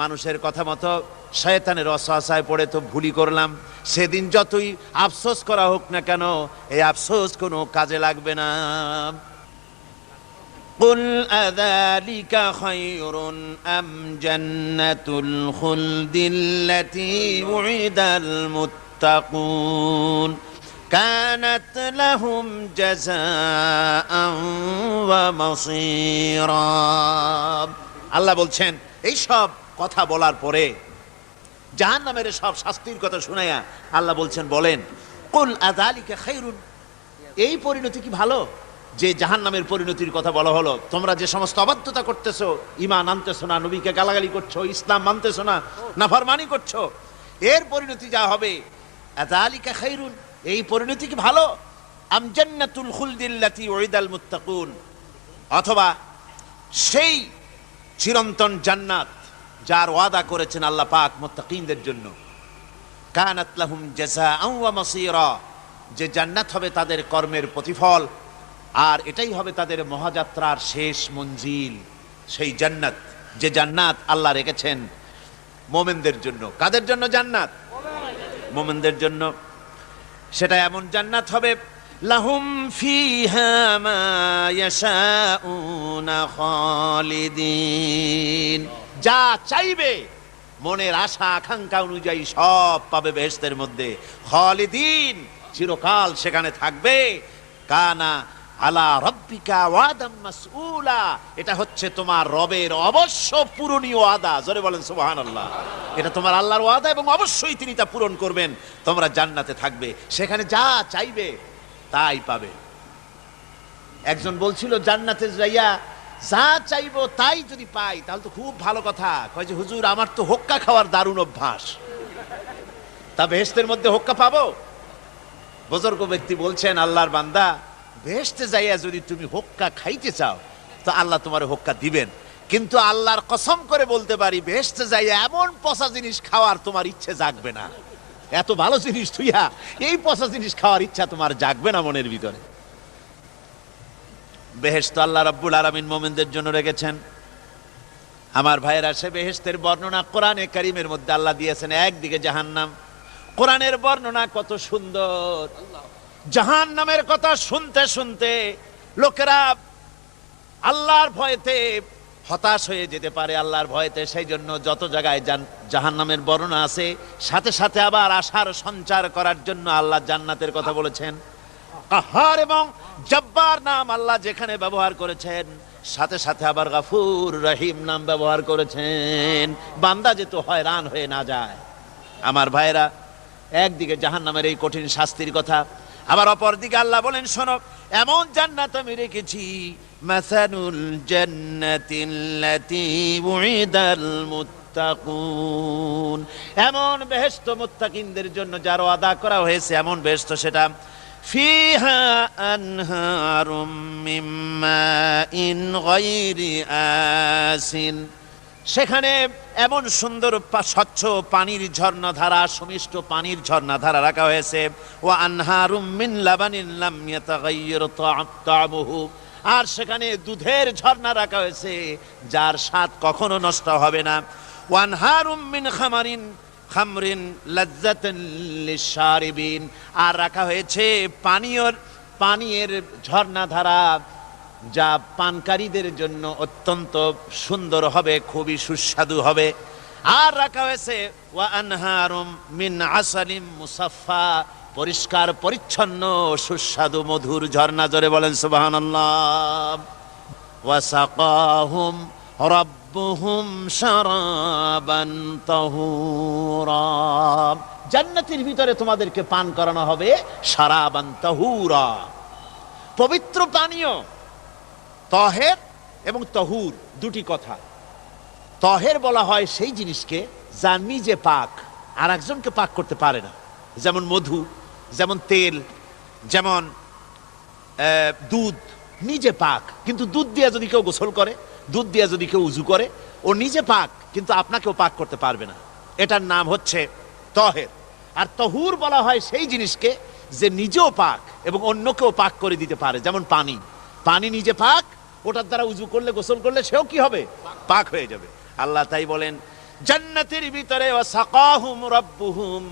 মানুষের কথা মতো শয়তানের ওয়াসওয়াসায় পড়ে তো ভুলই করলাম। সেদিন যতই আফসোস করা হোক না কেন, এই আফসোস কোনো কাজে লাগবে না। কুল আযালিকা খায়রুন আম জান্নাতুল খুলদিল্লাতী উইদাল মুত্তাকুন, কানাত লাহুম জাযাআন ওয়া মাসীরা। আল্লাহ বলছেন এই সব কথা বলার পরে, জাহান্নামের সব শাস্তির কথা শুনাইয়া আল্লাহ বলছেন, বলেন কুল আযালিকা খায়রুন, এই পরিণতি কি ভালো? যে জাহান্নামের পরিণতির কথা বলা হলো, তোমরা যে সমস্ত অবাধ্যতা করতেছো, ঈমান আনতেছো না, নবীকে গালাগালি করছো, ইসলাম মানতেছো না, নাফরমানি করছো, এর পরিণতি যা হবে, আযালিকা খায়রুন, এই পরিণতি কি ভালো? আম জান্নাতুল খুলদিল্লাতী উইদাল মুত্তাকুন, অথবা সেই চিরন্তন জান্নাত যার ওয়াদা করেছেন আল্লাহ পাক মুত্তাকিনদের জন্য। কানাত লাহুম জাযাআন ওয়া মাসীরা, যে জান্নাত হবে তাদের কর্মের প্রতিফল, আর এটাই হবে তাদের মহাযাত্রার শেষ মঞ্জিল। সেই জান্নাত, যে জান্নাত আল্লাহ রেখেছেন মোমেনদের জন্য। কাদের জন্য জান্নাত? মোমেনদের জন্য। সেটা এমন জান্নাত হবে, লাহুম ফিহা মা ইয়াশাউনা খালিদিন, যা চাইবে মনের আশা আকাঙ্ক্ষা অনুযায়ী সব পাবে বেহেশতের মধ্যে। খালিদিন, চিরকাল সেখানে থাকবে। কানা আলা রব্বিকা ওয়াদাম মাসউলা, এটা হচ্ছে তোমার রবের অবশ্য পূরণীয় ওয়াদা। জোরে বলেন সুবহানাল্লাহ। এটা তোমার আল্লাহর ওয়াদা এবং অবশ্যই তিনি তা পূরণ করবেন। তোমরা জান্নাতে থাকবে, সেখানে যা চাইবে তাই পাবে। একজন বলছিল জান্নাতে যাইয়া যা চাইবো তাই যদি পাই তাহলে তো খুব ভালো কথা। কয় যে হুজুর আমার তো হোক্কা খাওয়ার দারুণ অভ্যাস, তা বেহেশতের মধ্যে হোক্কা পাবো? বুজুর্গ ব্যক্তি বলছেন, আল্লাহর বান্দা, বেহেশতে যাইয়া যদি তুমি হোক্কা খাইতে চাও তো আল্লাহ তোমার হোক্কা দিবেন, কিন্তু আল্লাহর কসম করে বলতে পারি বেহেশতে যাইয়া এমন পচা জিনিস খাওয়ার তোমার ইচ্ছে জাগবে না। এত ভালো জিনিস তুইয়া এই পচা জিনিস খাওয়ার ইচ্ছা তোমার জাগবে না মনের ভিতরে। বেহেশত আল্লাহ রাব্বুল আলামিন মুমিনদের জন্য রেখেছেন। আমার ভাইয়েরা, সে বেহেশতের বর্ণনা কোরআনে কারীমের মধ্যে আল্লাহ দিয়েছেন। একদিকে জাহান্নাম, কোরআনের বর্ণনা কত সুন্দর। জাহান্নামের কথা শুনতে শুনতে লোকেরা আল্লাহর ভয়েতে হতাশ হয়ে যেতে পারে, আল্লাহর ভয়েতে। সেই জন্য যত জায়গায় জাহান্নামের বর্ণনা আছে, সাথে সাথে আবার আশার সঞ্চার করার জন্য আল্লাহ জান্নাতের কথা বলেছেন। কাহার এবং জব্বার নাম আল্লাহ যেখানে ব্যবহার করেছেন, সাথে সাথে আবার গাফুর রহিম নাম ব্যবহার করেছেন, বান্দা যেত হয়রান হয়ে না যায়। আমার ভাইরা, একদিকে জাহান্নামের এই কঠিন শাস্তির কথা, আবার অপর দিকে আল্লাহ বলেন, শোনো, এমন জান্নাত আমি রেখেছি, মাসানুল জান্নাতিল্লাতী উইদাল মুত্তাকুন, এমন বেহেশত মুত্তাকিনদের জন্য যার ওয়াদা করা হয়েছে, এমন বেহেশত সেটা, ফিহা আনহারুম মিন মাইন গায়রি আসিন, সেখানে এমন সুন্দর স্বচ্ছ পানির ঝর্ণাধারা, সুমিষ্ট পানির ঝর্ণাধারা রাখা হয়েছে। ওয়া আনহারুম মিন লাবানিন লাম ইয়াতাগায়্যার তা'মুহু, আর সেখানে দুধের ঝর্ণা রাখা হয়েছে যার স্বাদ কখনো নষ্ট হবে না। ওয়া আনহারুম মিন খামরিন লাজ্জাতান লিশারিবিন, আর রাখা হয়েছে পানীয়ের ঝর্ণাধারা যা পানকারীদের জন্য অত্যন্ত সুন্দর হবে, খুবই সুস্বাদু হবে। আর রাখা হয়েছে ওয়া আনহারুম মিন আসালিম মুসাফফা, পরিষ্কার পরিচ্ছন্ন সুস্বাদু মধুর ঝর্ণা। জোরে বলেন সুবহানাল্লাহ। ওয়া সাকাহুম রাব্বুহুম শারাবান তাহুরা, জান্নাতের ভিতরে তোমাদেরকে পান করানো হবে শারাবান তাহুরা, পবিত্র পানীয়। তহের এবং তহুর দুটি কথা। তহের বলা হয় সেই জিনিসকে যা নিজে পাক, আর একজনকে পাক করতে পারে না, যেমন মধু, যেমন তেল, যেমন দুধ নিজে পাক, কিন্তু দুধ দিয়ে যদি কেউ গোসল করে, দুধ দিয়ে যদি কেউ উজু করে, ও নিজে পাক, কিন্তু আপনাকেও পাক করতে পারবে না। এটার নাম হচ্ছে তহের। আর তহুর বলা হয় সেই জিনিসকে যে নিজেও পাক এবং অন্যকেও পাক করে দিতে পারে, যেমন পানি। পানি নিজে পাক, ওটার দ্বারা উজু করলে, গোসল করলে সেও কি হবে? পাক হয়ে যাবে। আল্লাহ তাই বলেন জান্নাতের ভিতরে ওয়াসাকাহুম রাব্বুহুম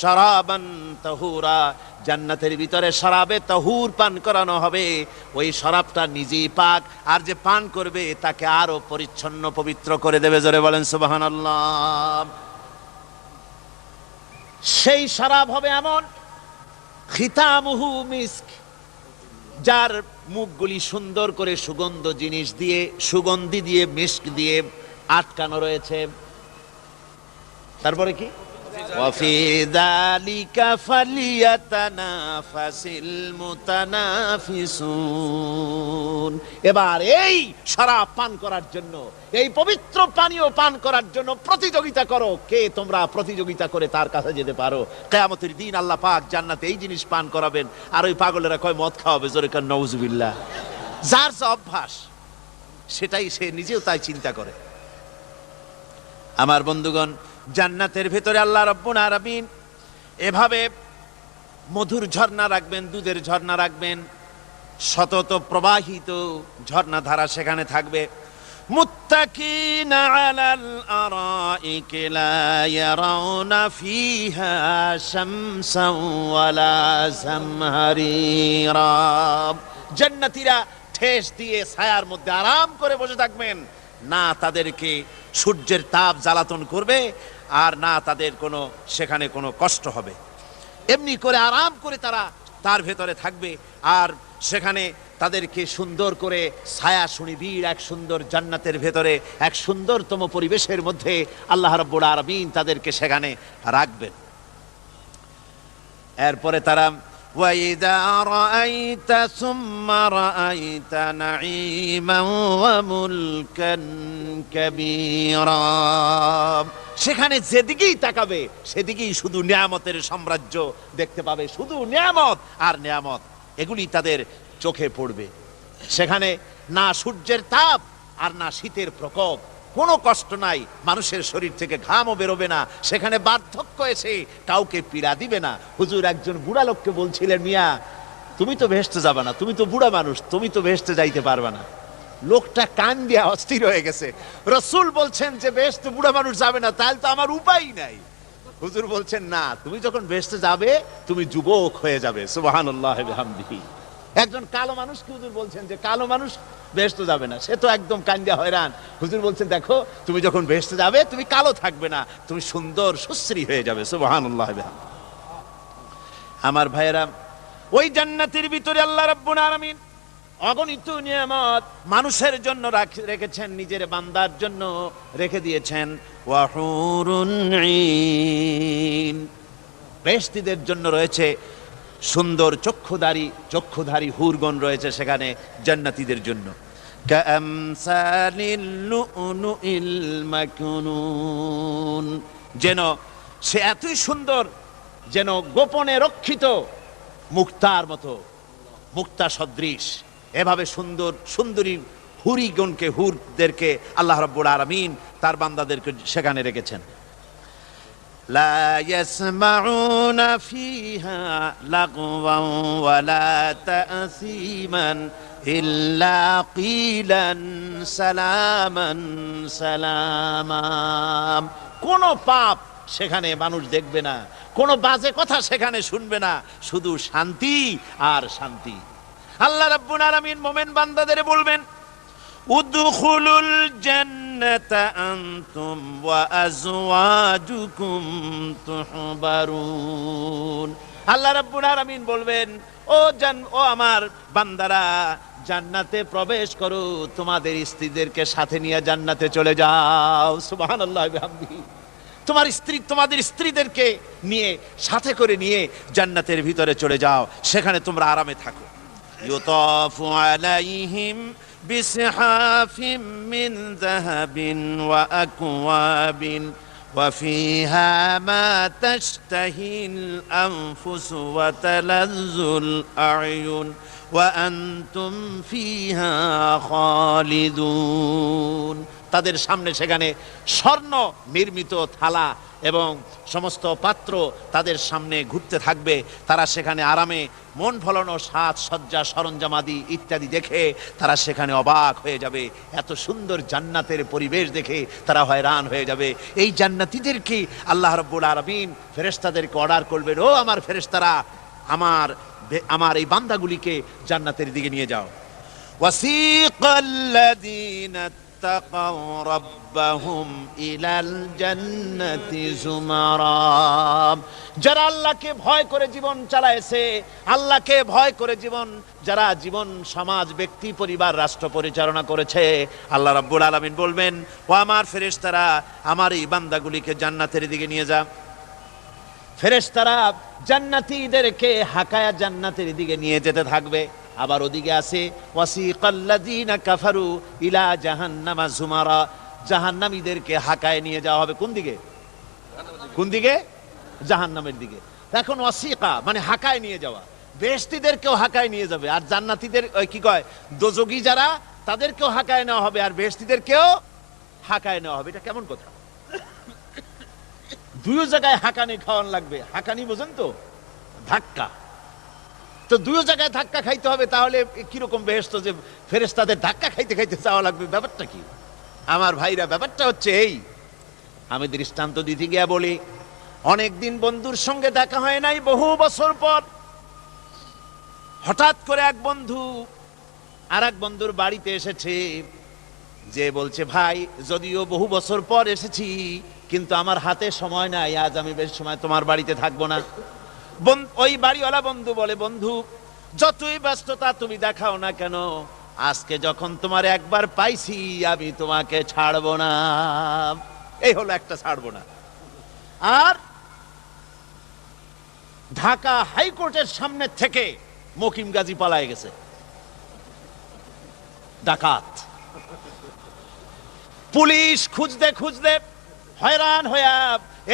শারাবান তাহুরা, জান্নাতের ভিতরে শরাবে তাহুর পান করানো হবে। ওই শরাবটা নিজেই পাক, আর যে পান করবে তাকে আরো পরিচ্ছন্ন পবিত্র করে দেবে। জোরে বলেন সুবহানাল্লাহ। সেই শরাব হবে এমন খিতামুহু মিস্ক, যার মুখগুলি সুন্দর করে সুগন্ধি দিয়ে মিস্ক দিয়ে আটকানো রয়েছে। তারপরে কি? ওয়াফি যালিকা ফালিয়াতানাফাসিল মুতানাফিসুন। এবার এই শরাব পান করার জন্য, এই পবিত্র পানীয় পান করার জন্য প্রতিযোগিতা করো, কে তোমরা প্রতিযোগিতা করে তার কাছে যেতে পারো। কিয়ামতের দিন আল্লাহ পাক জান্নাতে এই জিনিস পান করাবেন, আর ওই পাগলেরা কয় মদ খাওয়াবে, জোরে কান নাউজুবিল্লাহ। যার যা অভ্যাস সেটাই সে নিজেও তাই চিন্তা করে। আমার বন্ধুগণ, জান্নাতের ভেতরে আল্লাহ রাব্বুল আলামিন এভাবে মধুর ঝর্ণা রাখবেন, দুধের ঝর্ণা রাখবেন, সতত প্রবাহিত ঝর্ণা ধারা সেখানে থাকবে। মুত্তাকিনা আলাল আরাইকি লা ইয়ারাউনা ফিহা শামসান ওয়ালা জামহারিরা। জান্নাতীরা ঠেস দিয়ে ছায়ার মধ্যে আরাম করে বসে থাকবেন, না তাদেরকে সূর্যের তাপ জ্বালাতন করবে, আর না তাদের সেখানে কোনো কষ্ট হবে। এমনি করে আরাম করে তারা তার ভেতরে থাকবে, আর সেখানে তাদেরকে সুন্দর করে ছায়া সুনিবিড় এক সুন্দর জান্নাতের ভেতরে এক সুন্দরতম পরিবেশের মধ্যে আল্লাহ রাব্বুল আলামিন তাদেরকে সেখানে রাখবেন। এরপরে তারা وَإِذَا رَأَيْتَ ثُمَّ رَأَيْتَ نَعِيمًا وَمُلْكًا كَبِيرًا। সেখানে যেদিকেই তাকাবে সেদিকেই শুধু নিয়ামতের সাম্রাজ্য দেখতে পাবে, শুধু নিয়ামত আর নিয়ামত, এগুলি তাদের চোখে পড়বে। সেখানে না সূর্যের তাপ আর না শীতের প্রকোপ, কোনো কষ্ট নাই, মানুষের শরীর থেকে ঘামও বেরোবে না, সেখানে বার্ধক্য এসে কাউকে পীড়া দিবে না। হুজুর একজন বুড়া লোককে বলছিলেন, মিয়া তুমি তো ভেস্তে যাবে না, তুমি তো বুড়া মানুষ, তুমি তো ভেস্তে যাইতে পারবে না। লোকটা কান দিয়া অস্থির হয়ে গেছে। রাসূল বলছেন যে ভেস্তে বুড়া মানুষ যাবে না, তাহলে তো আমার উপায় নাই। হুজুর বলছেন না, তুমি যখন ভেস্তে যাবে তুমি যুবক হয়ে যাবে। সুবহানাল্লাহ বিহামদিহি। একজন কালো মানুষকে হুজুর বলছেন যে কালো মানুষ বেহেশতে যাবে না, সে তো একদম কান্দিয়া হয়রান। হুজুর বলছেন দেখো তুমি যখন বেহেশতে যাবে তুমি কালো থাকবে না, তুমি সুন্দর সুশ্রী হয়ে যাবে। সুবহানাল্লাহ। আমার ভাইয়েরা, ওই জান্নাতের ভিতরে আল্লাহ রাব্বুল আলামিন অগণিত নিয়ামত মানুষের জন্য রেখেছেন, নিজের বান্দার জন্য রেখে দিয়েছেন। ওয়া হুরুন ঈন, বেহেশতীদের জন্য রয়েছে সুন্দর চক্ষুধারী হুরগণ রয়েছে সেখানে জান্নাতীদের জন্য। কামসালিল লুউলুইল মাকনুন, যেন সে এতই সুন্দর, যেন গোপনে রক্ষিত মুক্তার মতো, মুক্তা সদৃশ। এভাবে সুন্দরী হুরদেরকে আল্লাহ রাব্বুল আলামিন তার বান্দাদেরকে সেখানে রেখেছেন। لا يسمعون فيها لغوا ولا تأثيما إلا قيلا سلاما سلاما। কোনো পাপ সেখানে মানুষ দেখবে না, কোনো বাজে কথা সেখানে শুনবে না, শুধু শান্তি আর শান্তি। আল্লাহ রাব্বুল আলামিন মুমিন বান্দাদের বলবেন, উদখুলুল জান্নাতা আনতুম ওয়া আজওয়াজুকুম তুহবারুন। আল্লাহ রাব্বুল আলামিন বলবেন, ও আমার বান্দারা, জান্নাতে প্রবেশ করো, তোমাদের স্ত্রীদেরকে সাথে নিয়ে জান্নাতে চলে যাও। সুবহানাল্লাহ বিহামদিহি। তোমাদের স্ত্রীদেরকে নিয়ে সাথে করে নিয়ে জান্নাতের ভিতরে চলে যাও, সেখানে তোমরা আরামে থাকো। ইউতাফু আলাইহিম বিসহাফিম মিন যাহাবিন ওয়া আকওয়াবিন ওয়া ফিহা মা তাশতাহিল আনফুসু ওয়া তালাজ্জুল আ'য়ুন ওয়া আনতুম ফিহা খালিদুন। তাদের সামনে সেখানে স্বর্ণ নির্মিত থালা এবং সমস্ত পাত্র তাদের সামনে ঘুরতে থাকবে। তারা সেখানে আরামে মন ভোলানো সাজ সজ্জা সরঞ্জামাদি ইত্যাদি দেখে তারা সেখানে অবাক হয়ে যাবে। এত সুন্দর জান্নাতের পরিবেশ দেখে তারা হয়রান হয়ে যাবে। এই জান্নাতীদেরকে আল্লাহ রাব্বুল আলামিন ফেরেশতাদেরকে অর্ডার করবেন, ও আমার ফেরেশতারা, আমার এই বান্দাগুলিকে জান্নাতের দিকে নিয়ে যাও। ওয়াসিকাল্লাযীনা اتقوا ربهم إلى الجنة زمرا। যারা আল্লাহকে ভয় করে জীবন চালায়ছে, আল্লাহকে ভয় করে যারা জীবন সমাজ ব্যক্তি পরিবার রাষ্ট্র পরিচালনা করেছে, আল্লাহ রাব্বুল আলামিন বলবেন, ও আমার ফেরেশতারা আমার এই বান্দাগুলিকে জান্নাতের দিকে নিয়ে যা। ফেরেশতারা জান্নাতীদেরকে হাকায়া জান্নাতের দিকে নিয়ে যেতে থাকবে। আবার ওদিকে আছে ওয়াসিকাল্লাযীনা কাফারু ইলা জাহান্নামা যুমারা, জাহান্নামীদেরকে হাকায় নিয়ে যাওয়া হবে কোন দিকে? কোন দিকে? জাহান্নামের দিকে। এখন ওয়াসিকা মানে হাকায় নিয়ে যাওয়া, বেহেশতীদেরকেও হাকায় নিয়ে যাবে, আর জান্নাতীদের ওই কি কয় দোজখী যারা তাদেরকেও হাকায় নেওয়া হবে, আর বেহেশতীদেরকেও হাকায় নেওয়া হবে। এটা কেমন কথা? দুই জায়গায় হাকানি খাওয়ান লাগবে। হাকানি বোঝেন তো? ধাক্কা। তো দুই জায়গায় ধাক্কা খাইতে হবে, তাহলে কিরকম বেহেশত যে ফেরেশতাদের ধাক্কা খাইতে খাইতে যাওয়া লাগবে, ব্যাপারটা কি? আমার ভাইরা, ব্যাপারটা হচ্ছে এই, আমি দৃষ্টান্ত দিতে গিয়া বলি, অনেকদিন বন্ধুর সঙ্গে দেখা হয় নাই, বহু বছর পর হঠাৎ করে এক বন্ধু আর এক বন্ধুর বাড়িতে এসেছে, যে বলছে, ভাই যদিও বহু বছর পর এসেছি কিন্তু আমার হাতে সময় নাই, আজ আমি বেশ সময় তোমার বাড়িতে থাকবো না। ওই বাড়িওয়ালা বন্ধু বলে, বন্ধু যতই ব্যস্ততা তুমি দেখাও না কেন, আজকে যখন তোমার একবার পাইছি আমি তোমাকে ছাড়বো না। এই হলো একটা ছাড়বো না। আর ঢাকা হাইকোর্টের সামনে থেকে মকিম গাজী পালায় গেছে, ডাকাত। পুলিশ খুঁজতে খুঁজতে হয়রান হইয়া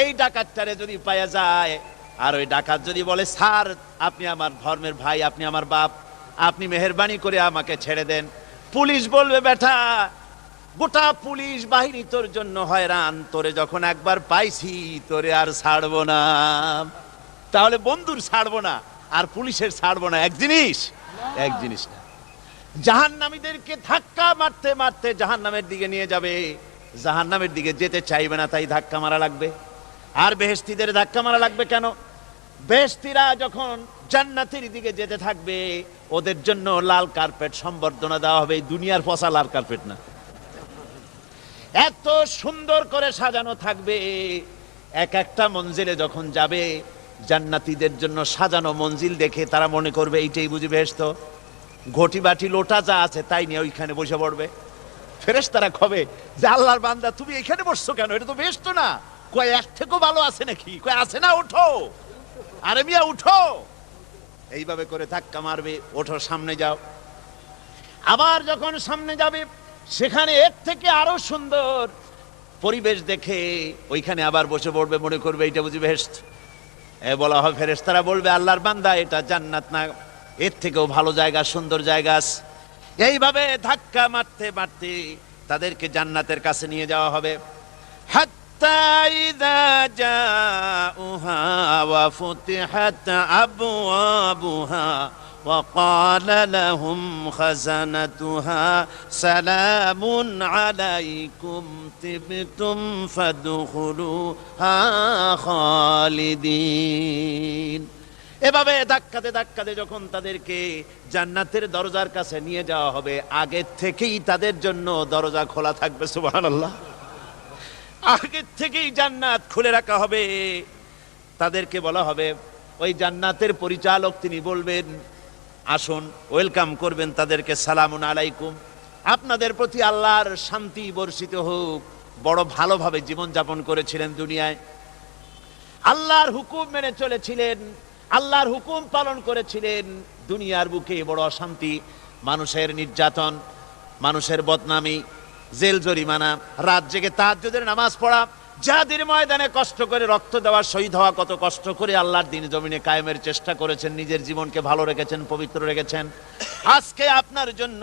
এই ডাকাতটারে যদি পাওয়া যায়, আর ওই ডাকাত যদি বলে, স্যার আপনি আমার ধর্মের ভাই, আপনি আমার বাপ, আপনি মেহেরবানি করে আমাকে ছেড়ে দেন, পুলিশ বলবে, বেটা গোটা পুলিশ বাহিনী তোর জন্য হয়রান, তোরে যখন একবার পাইছি তোরে আর ছাড়বো না। তাহলে বন্ধুর ছাড়বো না আর পুলিশের ছাড়বো না এক জিনিস? এক জিনিস না। জাহান্নামীদেরকে ধাক্কা মারতে মারতে জাহান্নামের দিকে নিয়ে যাবে, জাহান্নামের দিকে যেতে চাইবে না, তাই ধাক্কা মারা লাগবে। আর বেহেশতীদের ধাক্কা মারা লাগবে কেন? বেহেশতীরা যখন জান্নাতের দিকে যেতে থাকবে, ওদের জন্য লাল কার্পেট সম্বর্ধনা দেওয়া হবে। দুনিয়ার পচা লাল কার্পেট না, এত সুন্দর করে সাজানো থাকবে। এক একটা মঞ্জিলে যখন যাবে, জান্নাতীদের জন্য সাজানো মঞ্জিল দেখে তারা মনে করবে এইটাই বুঝি বেহেশত। ঘটি বাটি লোটা যা আছে তাই নিয়ে ওইখানে বসে পড়বে। ফেরেশতারা কবে যে, আল্লাহর বান্দা তুমি এখানে বসছো কেন? এটা তো বেহেশত না। কয় এর থেকেও ভালো আছে নাকি? কয় আছে না, ওঠো। আরে মিয়া উঠো। এইভাবে করে ধাক্কা মারবে, ওঠো সামনে যাও। আবার যখন সামনে যাবে, সেখানে এর থেকে আরো সুন্দর পরিবেশ দেখে ওইখানে আবার বসে পড়বে, মনে করবে এইটা বুঝি বেহেশত। বলা হয়, ফেরেশতারা বলবে, আল্লাহর বান্দা এটা জান্নাত না, এর থেকেও ভালো জায়গা, সুন্দর জায়গা আছে। এইভাবে ধাক্কা মারতে মারতে তাদেরকে জান্নাতের কাছে নিয়ে যাওয়া হবে। হাত্তা ইযা জাউহা ওয়া ফুতিহাত আবওয়াবুহা ওয়া ক্বালা লাহুম খাযানাতুহা সালামুন আলাইকুম তিবতুম ফাদখুলুহা খালিদিন। এভাবে ধাক্কাতে ধাক্কাতে যখন তাদেরকে জান্নাতের দরজার কাছে নিয়ে যাওয়া হবে, আগে থেকেই তাদের জন্য দরজা খোলা থাকবে। সুবহানাল্লাহ। আগে থেকেই জান্নাত খুলে রাখা হবে। তাদেরকে বলা হবে, ওই জান্নাতের পরিচালক তিনি বলবেন, আসুন, ওয়েলকাম করবেন তাদেরকে, সালামুন আলাইকুম, আপনাদের প্রতি আল্লাহর শান্তি বর্ষিত হোক। বড় ভালোভাবে জীবন যাপন করেছিলেন দুনিয়ায়, আল্লাহর হুকুম মেনে চলেছিলেন, আল্লাহর হুকুম পালন করেছিলেন। দুনিয়ার বুকে বড় অশান্তি, মানুষের নির্যাতন, মানুষের বদনামি, জেল জরিমানা, রাত জেগে তাহাজ্জুদের নামাজ পড়া, জিহাদের ময়দানে কষ্ট করে রক্ত দেওয়া, শহীদ হওয়া, কত কষ্ট করে আল্লাহর দ্বীন জমিনে কায়েমের চেষ্টা করেছেন, নিজের জীবনকে ভালো রেখেছেন, পবিত্র রেখেছেন। আজকে আপনার জন্য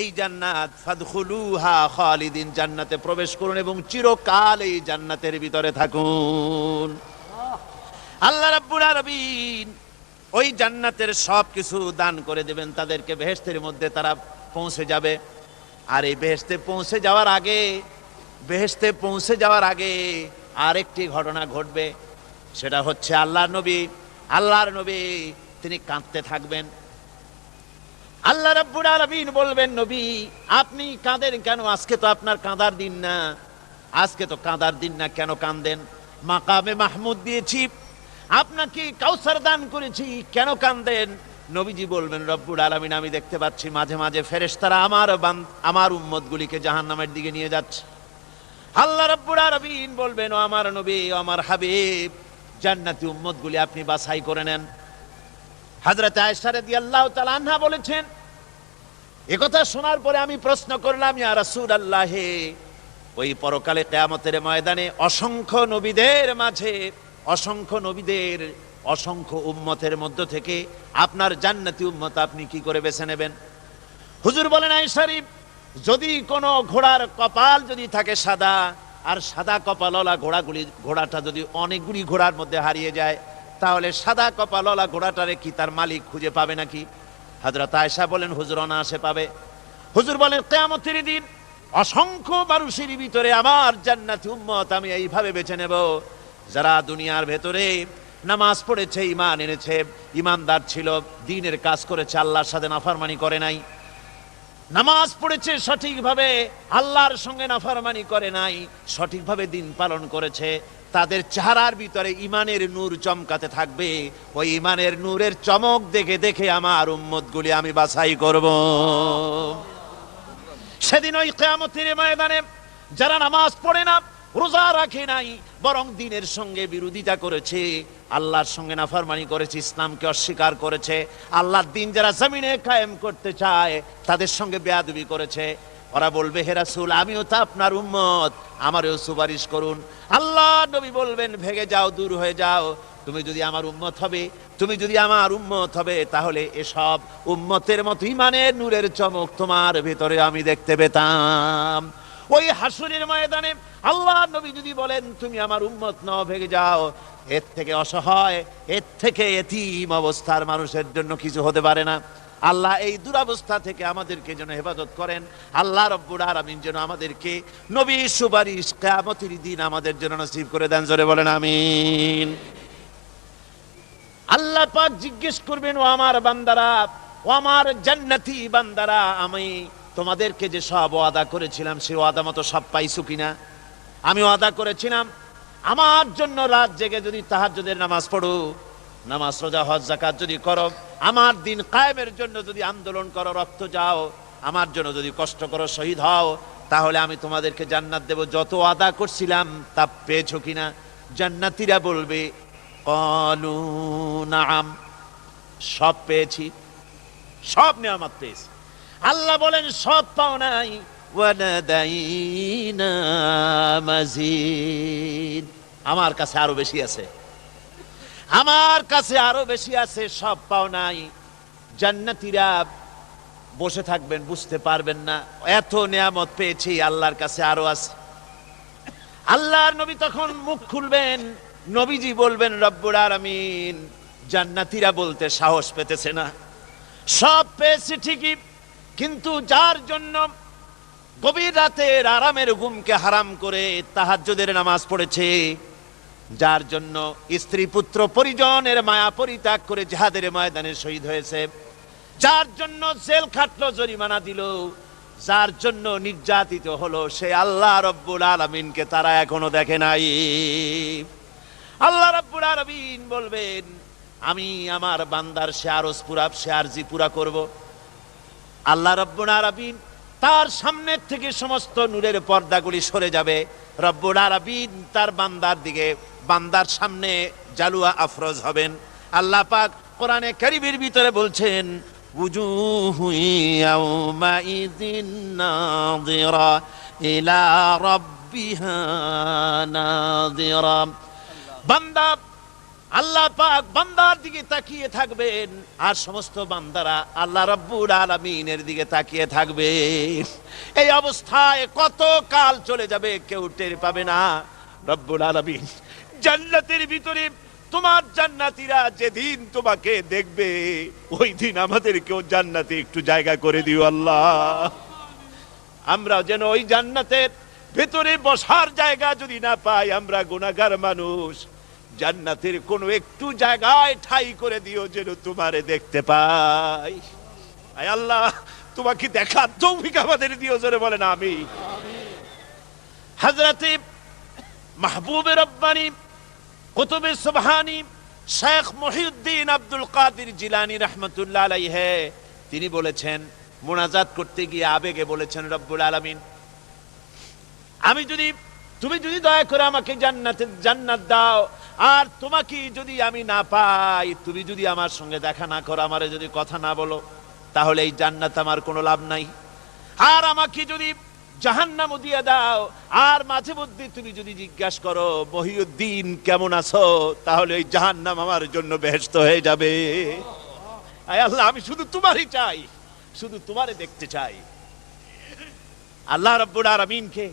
এই জান্নাত, ফাদখুলুহা খালিদিন, জান্নাতে প্রবেশ করুন এবং চিরকাল এই জান্নাতের ভিতরে থাকুন। আল্লাহ রাব্বুল আলামিন ওই জান্নাতের সব কিছু দান করে দেবেন তাদেরকে। বেহেশতের মধ্যে তারা পৌঁছে যাবে। আর এই বেহেশতে পৌঁছে যাওয়ার আগে আরেকটি ঘটনা ঘটবে। সেটা হচ্ছে আল্লাহর নবী তিনি কাঁদতে থাকবেন। আল্লাহ রাব্বুল আলামিন বলবেন, নবী আপনি কাঁদেন কেন? আজকে তো আপনার কাঁদার দিন না, আজকে তো কাঁদার দিন না, কেন কাঁদেন? মাকামে মাহমুদ দিয়েছি, আপনাকে কাউসার দান করেছি, কেন কাঁদেন? নবীজি বলবেন, রব্বুল আলামিন আমি দেখতে পাচ্ছি মাঝে মাঝে ফেরেশতারা আমার উম্মতগুলিকে জাহান্নামের দিকে নিয়ে যাচ্ছে। আল্লাহ রাব্বুল আলামিন বলবেন, ও আমার নবী, ও আমার হাবিব, জান্নাতি উম্মতগুলি আপনি বাছাই করে নেন। হযরত আয়েশা রাদিয়াল্লাহু তাআলা আনহা বলেছেন, একথা শোনার পরে আমি প্রশ্ন করলাম, ইয়া রাসূলুল্লাহ, ওই পরকালে কিয়ামতের ময়দানে অসংখ্য নবীদের মাঝে, অসংখ্য নবীদের অসংখ্য উম্মতের মধ্য থেকে আপনার জান্নাতি উম্মত আপনি কি করে বেছে নেবেন? হুজুর বলেন, আয়েশা শরীফ, যদি কোনো ঘোড়ার কপাল যদি থাকে সাদা, আর সাদা কপালওয়ালা ঘোড়াটা যদি অনেকগুলি ঘোড়ার মধ্যে হারিয়ে যায়, তাহলে সাদা কপালওয়ালা ঘোড়াটারে কি তার মালিক খুঁজে পাবে নাকি? হযরত আয়েশা বলেন, হুজুর অনায়াসে পাবে। হুজুর বলেন, কিয়ামতের দিন অসংখ্য মানুষের ভিতরে আমার জান্নাতি উম্মত আমি এইভাবে বেছে নেব, যারা দুনিয়ার ভেতরে নামাজ পড়েছে, ঈমান এনেছে, ঈমানদার ছিল, দ্বীনের কাজ করেছে, আল্লাহর সাথে নাফরমানি করে নাই। নামাজ পড়েছে সঠিকভাবে, আল্লাহর সঙ্গে নাফরমানি করে নাই, সঠিকভাবে দিন পালন করেছে, তাদের চেহারার ভিতরে ঈমানের নূর চমকাতে থাকবে। ওই ঈমানের নূরের চমক দেখে দেখে আমার উম্মতগুলি আমি বাছাই করব। সেদিন ওই কিয়ামতের ময়দানে যারা নামাজ পড়ে না, রোজা রাখে নাই, বরং দ্বীনের সঙ্গে বিরোধিতা করেছে, আল্লাহর সঙ্গে নাফরমানি করেছে, ইসলামকে অস্বীকার করেছে, আল্লাহর দ্বীন যারা জমিনে কায়েম করতে চায় তাদের সঙ্গে বেয়াদবি করেছে, ওরা বলবে, হে রাসূল আমিও তো আপনার উম্মত, আমারও সুপারিশ করুন। আল্লাহ নবী বলবেন, ভেগে যাও, দূর হয়ে যাও, তুমি যদি আমার উম্মত হবে, তুমি যদি আমার উম্মত হবে, তাহলে এসব উম্মতের মতো ঈমানের নূরের চমক তোমার ভেতরে আমি দেখতে পেতাম। ওই হাসরের ময়দানে আল্লাহ নবী যদি বলেন, তুমি আমার উম্মত নও, ভেগে যাও, এর থেকে অসহায়, এর থেকে এতিম অবস্থার মানুষের জন্য কিছু হতে পারে না। আল্লাহ এই দুরবস্থা থেকে আমাদেরকে যেন হেফাজত করেন। আল্লাহ রব্বুল আলামিন যেন আমাদেরকে নবীর সুপারিশ কিয়ামতের দিন আমাদের জন্য নসিব করে দেন। জোরে বলেন আমিন। আল্লাহ পাক জিজ্ঞেস করবেন, ও আমার বান্দারা, ও আমার জান্নাতি বান্দারা, আমি তোমাদেরকে যে সব ওয়াদা করেছিলাম সেই ওয়াদা মতো সব পাইছো কিনা? আমি ওয়াদা করেছিলাম আমার জন্য রাত জেগে যদি তাহাজ্জুদের নামাজ পড়ো, নামাজ রোজা হজ যাকাত যদি করো, আমার দিন কায়েমের জন্য যদি আন্দোলন করো, রক্ত যাও, আমার জন্য যদি কষ্ট করো, শহীদ হও, তাহলে আমি তোমাদেরকে জান্নাত দেব। যত ওয়াদা করছিলাম তা পেয়েছো কিনা? জান্নাতীরা বলবে, ক্বালু নাআম, সব পেয়েছি, সব নিয়ামত পেয়েছি। আল্লাহ বলেন, সব পাও নাই, ওয়ালাদাইনা মাজিদ, আমার কাছে আরো বেশি আছে, আমার কাছে আরো বেশি আছে, সব পাও নাই। জান্নাতীরা বসে থাকবেন, বুঝতে পারবেন না, এত নিয়ামত পেয়েছি, আল্লাহর কাছে আরো আছে। আল্লাহর নবী তখন মুখ খুলবেন, নবীজি বলবেন, রব্বুল আলামিন, জান্নাতীরা বলতে সাহস পেতেছে না, সব পেয়েছি ঠিকই, কিন্তু যার জন্য গভীর রাতের আরামের ঘুমকে হারাম করে তাহাজ্জুদের নামাজ পড়েছে, যার জন্য স্ত্রী পুত্র পরিজনের মায়া পরিত্যাগ করে জিহাদের ময়দানে শহীদ হয়েছে, যার জন্য জেল খাটলো, জরিমানা দিল, যার জন্য নির্যাতিত হলো, সে আল্লাহ রব্বুল আলামিনকে তারা এখনো দেখে নাই। আল্লাহ রব্বুল আলামিন বলবেন, আমি আমার বান্দার সে আরজ পুরা, সে আরজি পুরা করব। আল্লাহ রব্বুল আলামিন তার সামনের থেকে সমস্ত নূরের পর্দাগুলি সরে যাবে, রব্বুল আলামিন তার বান্দার দিকে, বান্দার সামনে জালুয়া আফরোজ হবেন। আল্লাহ পাক কোরআনে কারীমের ভিতরে বলছেন, উজুহু ইয়াউমাইযিন নাযিরা ইলা রাব্বিহা নাযিরা। বান্দা, আল্লাহ পাক বান্দার দিকে তাকিয়ে থাকবেন, আর সমস্ত বান্দারা আল্লাহ রাব্বুল আলামিনের দিকে তাকিয়ে থাকবে। এই অবস্থায় কত কাল চলে যাবে কেউ টের পাবে না। রব্বুল আলামিন জান্নাতের ভিতরে তোমার জান্নাতীরা যেদিন তোমাকে দেখবে, ওই দিন আমাদেরকেও জান্নাতে একটু জায়গা করে দিও আল্লাহ। আমরা যেন ওই জান্নাতের ভেতরে বসার জায়গা যদি না পাই, আমরা গুনাহগার মানুষ, জান্নাতের কোনো একটু জায়গায় ঠাই করে দিও যেন তোমারে দেখতে পাই। আয় আল্লাহ, তোমাকে দেখার তৌফিক আমাদের দিও, জোরে বলেন আমিন। হযরতে মাহবুবে রব্বানি কুতুবে সুবহানি শেখ মহিউদ্দিন আব্দুল কাদের জিলানী রাহমাতুল্লাহ আলাইহি তিনি বলেছেন, মুনাজাত করতে গিয়ে আবেগে বলেছেন, রব্বুল আলামিন, তুমি যদি দয়া করে আমাকে জান্নাত দাও, আর তোমাকে যদি আমি না পাই, তুমি যদি আমার সঙ্গে দেখা না করো, আমারে যদি কথা না বলো, তাহলে এই জান্নাত আমার কোনো লাভ নাই। আর আমাকে যদি জাহান্নাম দিয়ে দাও, আর মাঝে মধ্যে তুমি যদি জিজ্ঞাসা করো মহিউদ্দিন কেমন আছো, তাহলে এই জাহান্নাম আমার জন্য বেহেশত হয়ে যাবে। আয় আল্লাহ, আমি শুধু তোমারই চাই, শুধু তোমারে দেখতে চাই। আল্লাহ রাব্বুল আলামিনকে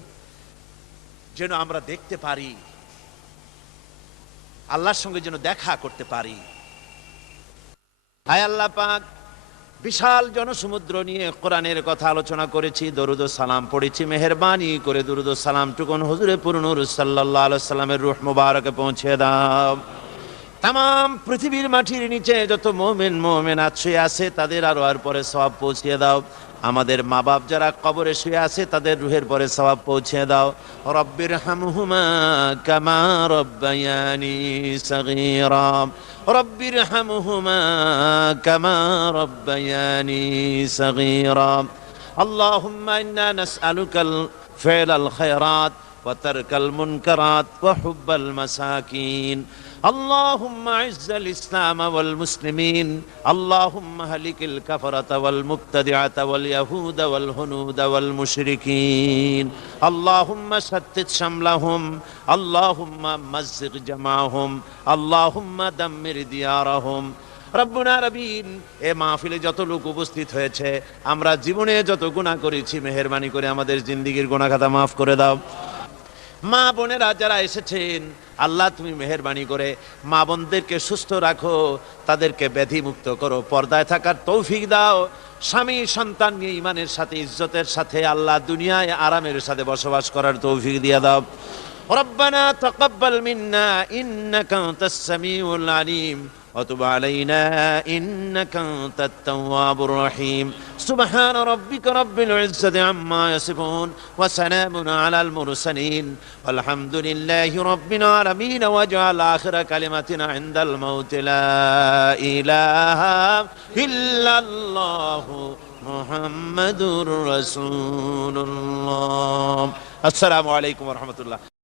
যেন আমরা দেখতে পারি, আল্লাহর সঙ্গে যেন দেখা করতে পারি। হায় আল্লাহ পাক, বিশাল জনসমুদ্র নিয়ে কোরআনের কথা আলোচনা করেছি, দরুদ ও সালাম পড়েছি, মেহেরবানি করে দরুদ ও সালাম টুকুন হুজুরে পুরনুর সাল্লাল্লাহু আলাইহি সাল্লামের রূহ মুবারকে পৌঁছে দাও। তাম পৃথিবীর মাটির নিচে যত মুমিন মুমিনাত শুয়ে আছে, তাদের আর পরে সওয়াব পৌঁছে দাও। আমাদের মা বাপ যারা কবরে শুয়ে আছে, তাদের রুহের পরে সওয়াব পৌঁছে দাও। রব্বির হামহুমা কামা রব্বায়ানি সগীরা, রব্বির হামহুমা কামা রব্বায়ানি সগীরা। আল্লাহুম্মা ইন্না নাসআলুকাল ফি'লাল খায়রাত ওয়া তারকাল মুনকারাত ওয়া হুব্বাল মাসাকিন। اللهم اعز الاسلام والمسلمين، اللهم اهلك الكفرة والمبتدعة واليهود والهنود والمشركين، اللهم شتت شملهم، اللهم مزق جمعهم، اللهم دمر ديارهم। রব্বুনা রবিন, এ মাহফিলে যত লোক উপস্থিত হয়েছে, আমরা জীবনে যত গুনাহ করেছি, মেহেরবানি করে আমাদের জিন্দেগীর গুনাহ খাতা মাফ করে দাও। মা বোনেরা যারা এসেছেন, আল্লাহ তুমি মেহেরবানি করে মা বোনদেরকে সুস্থ রাখো, তাদেরকে ব্যাধি মুক্ত করো, পর্দায় থাকার তৌফিক দাও। স্বামী সন্তান নিয়ে ইমানের সাথে ইজ্জতের সাথে আল্লাহ দুনিয়ায় আরামের সাথে বসবাস করার তৌফিক দিয়ে দাও। রব্বানা তাকাব্বাল মিন্না ইন্নাকা আনতাস সামিউল আলিম وتب علينا إنك أنت التواب الرحيم. سبحان ربك رب العزة عما يصفون وسلام على المرسلين والحمد لله رب العالمين. واجعل آخر كلمتنا عند الموت لا إله إلا الله محمد رسول الله. السلام عليكم ورحمة الله.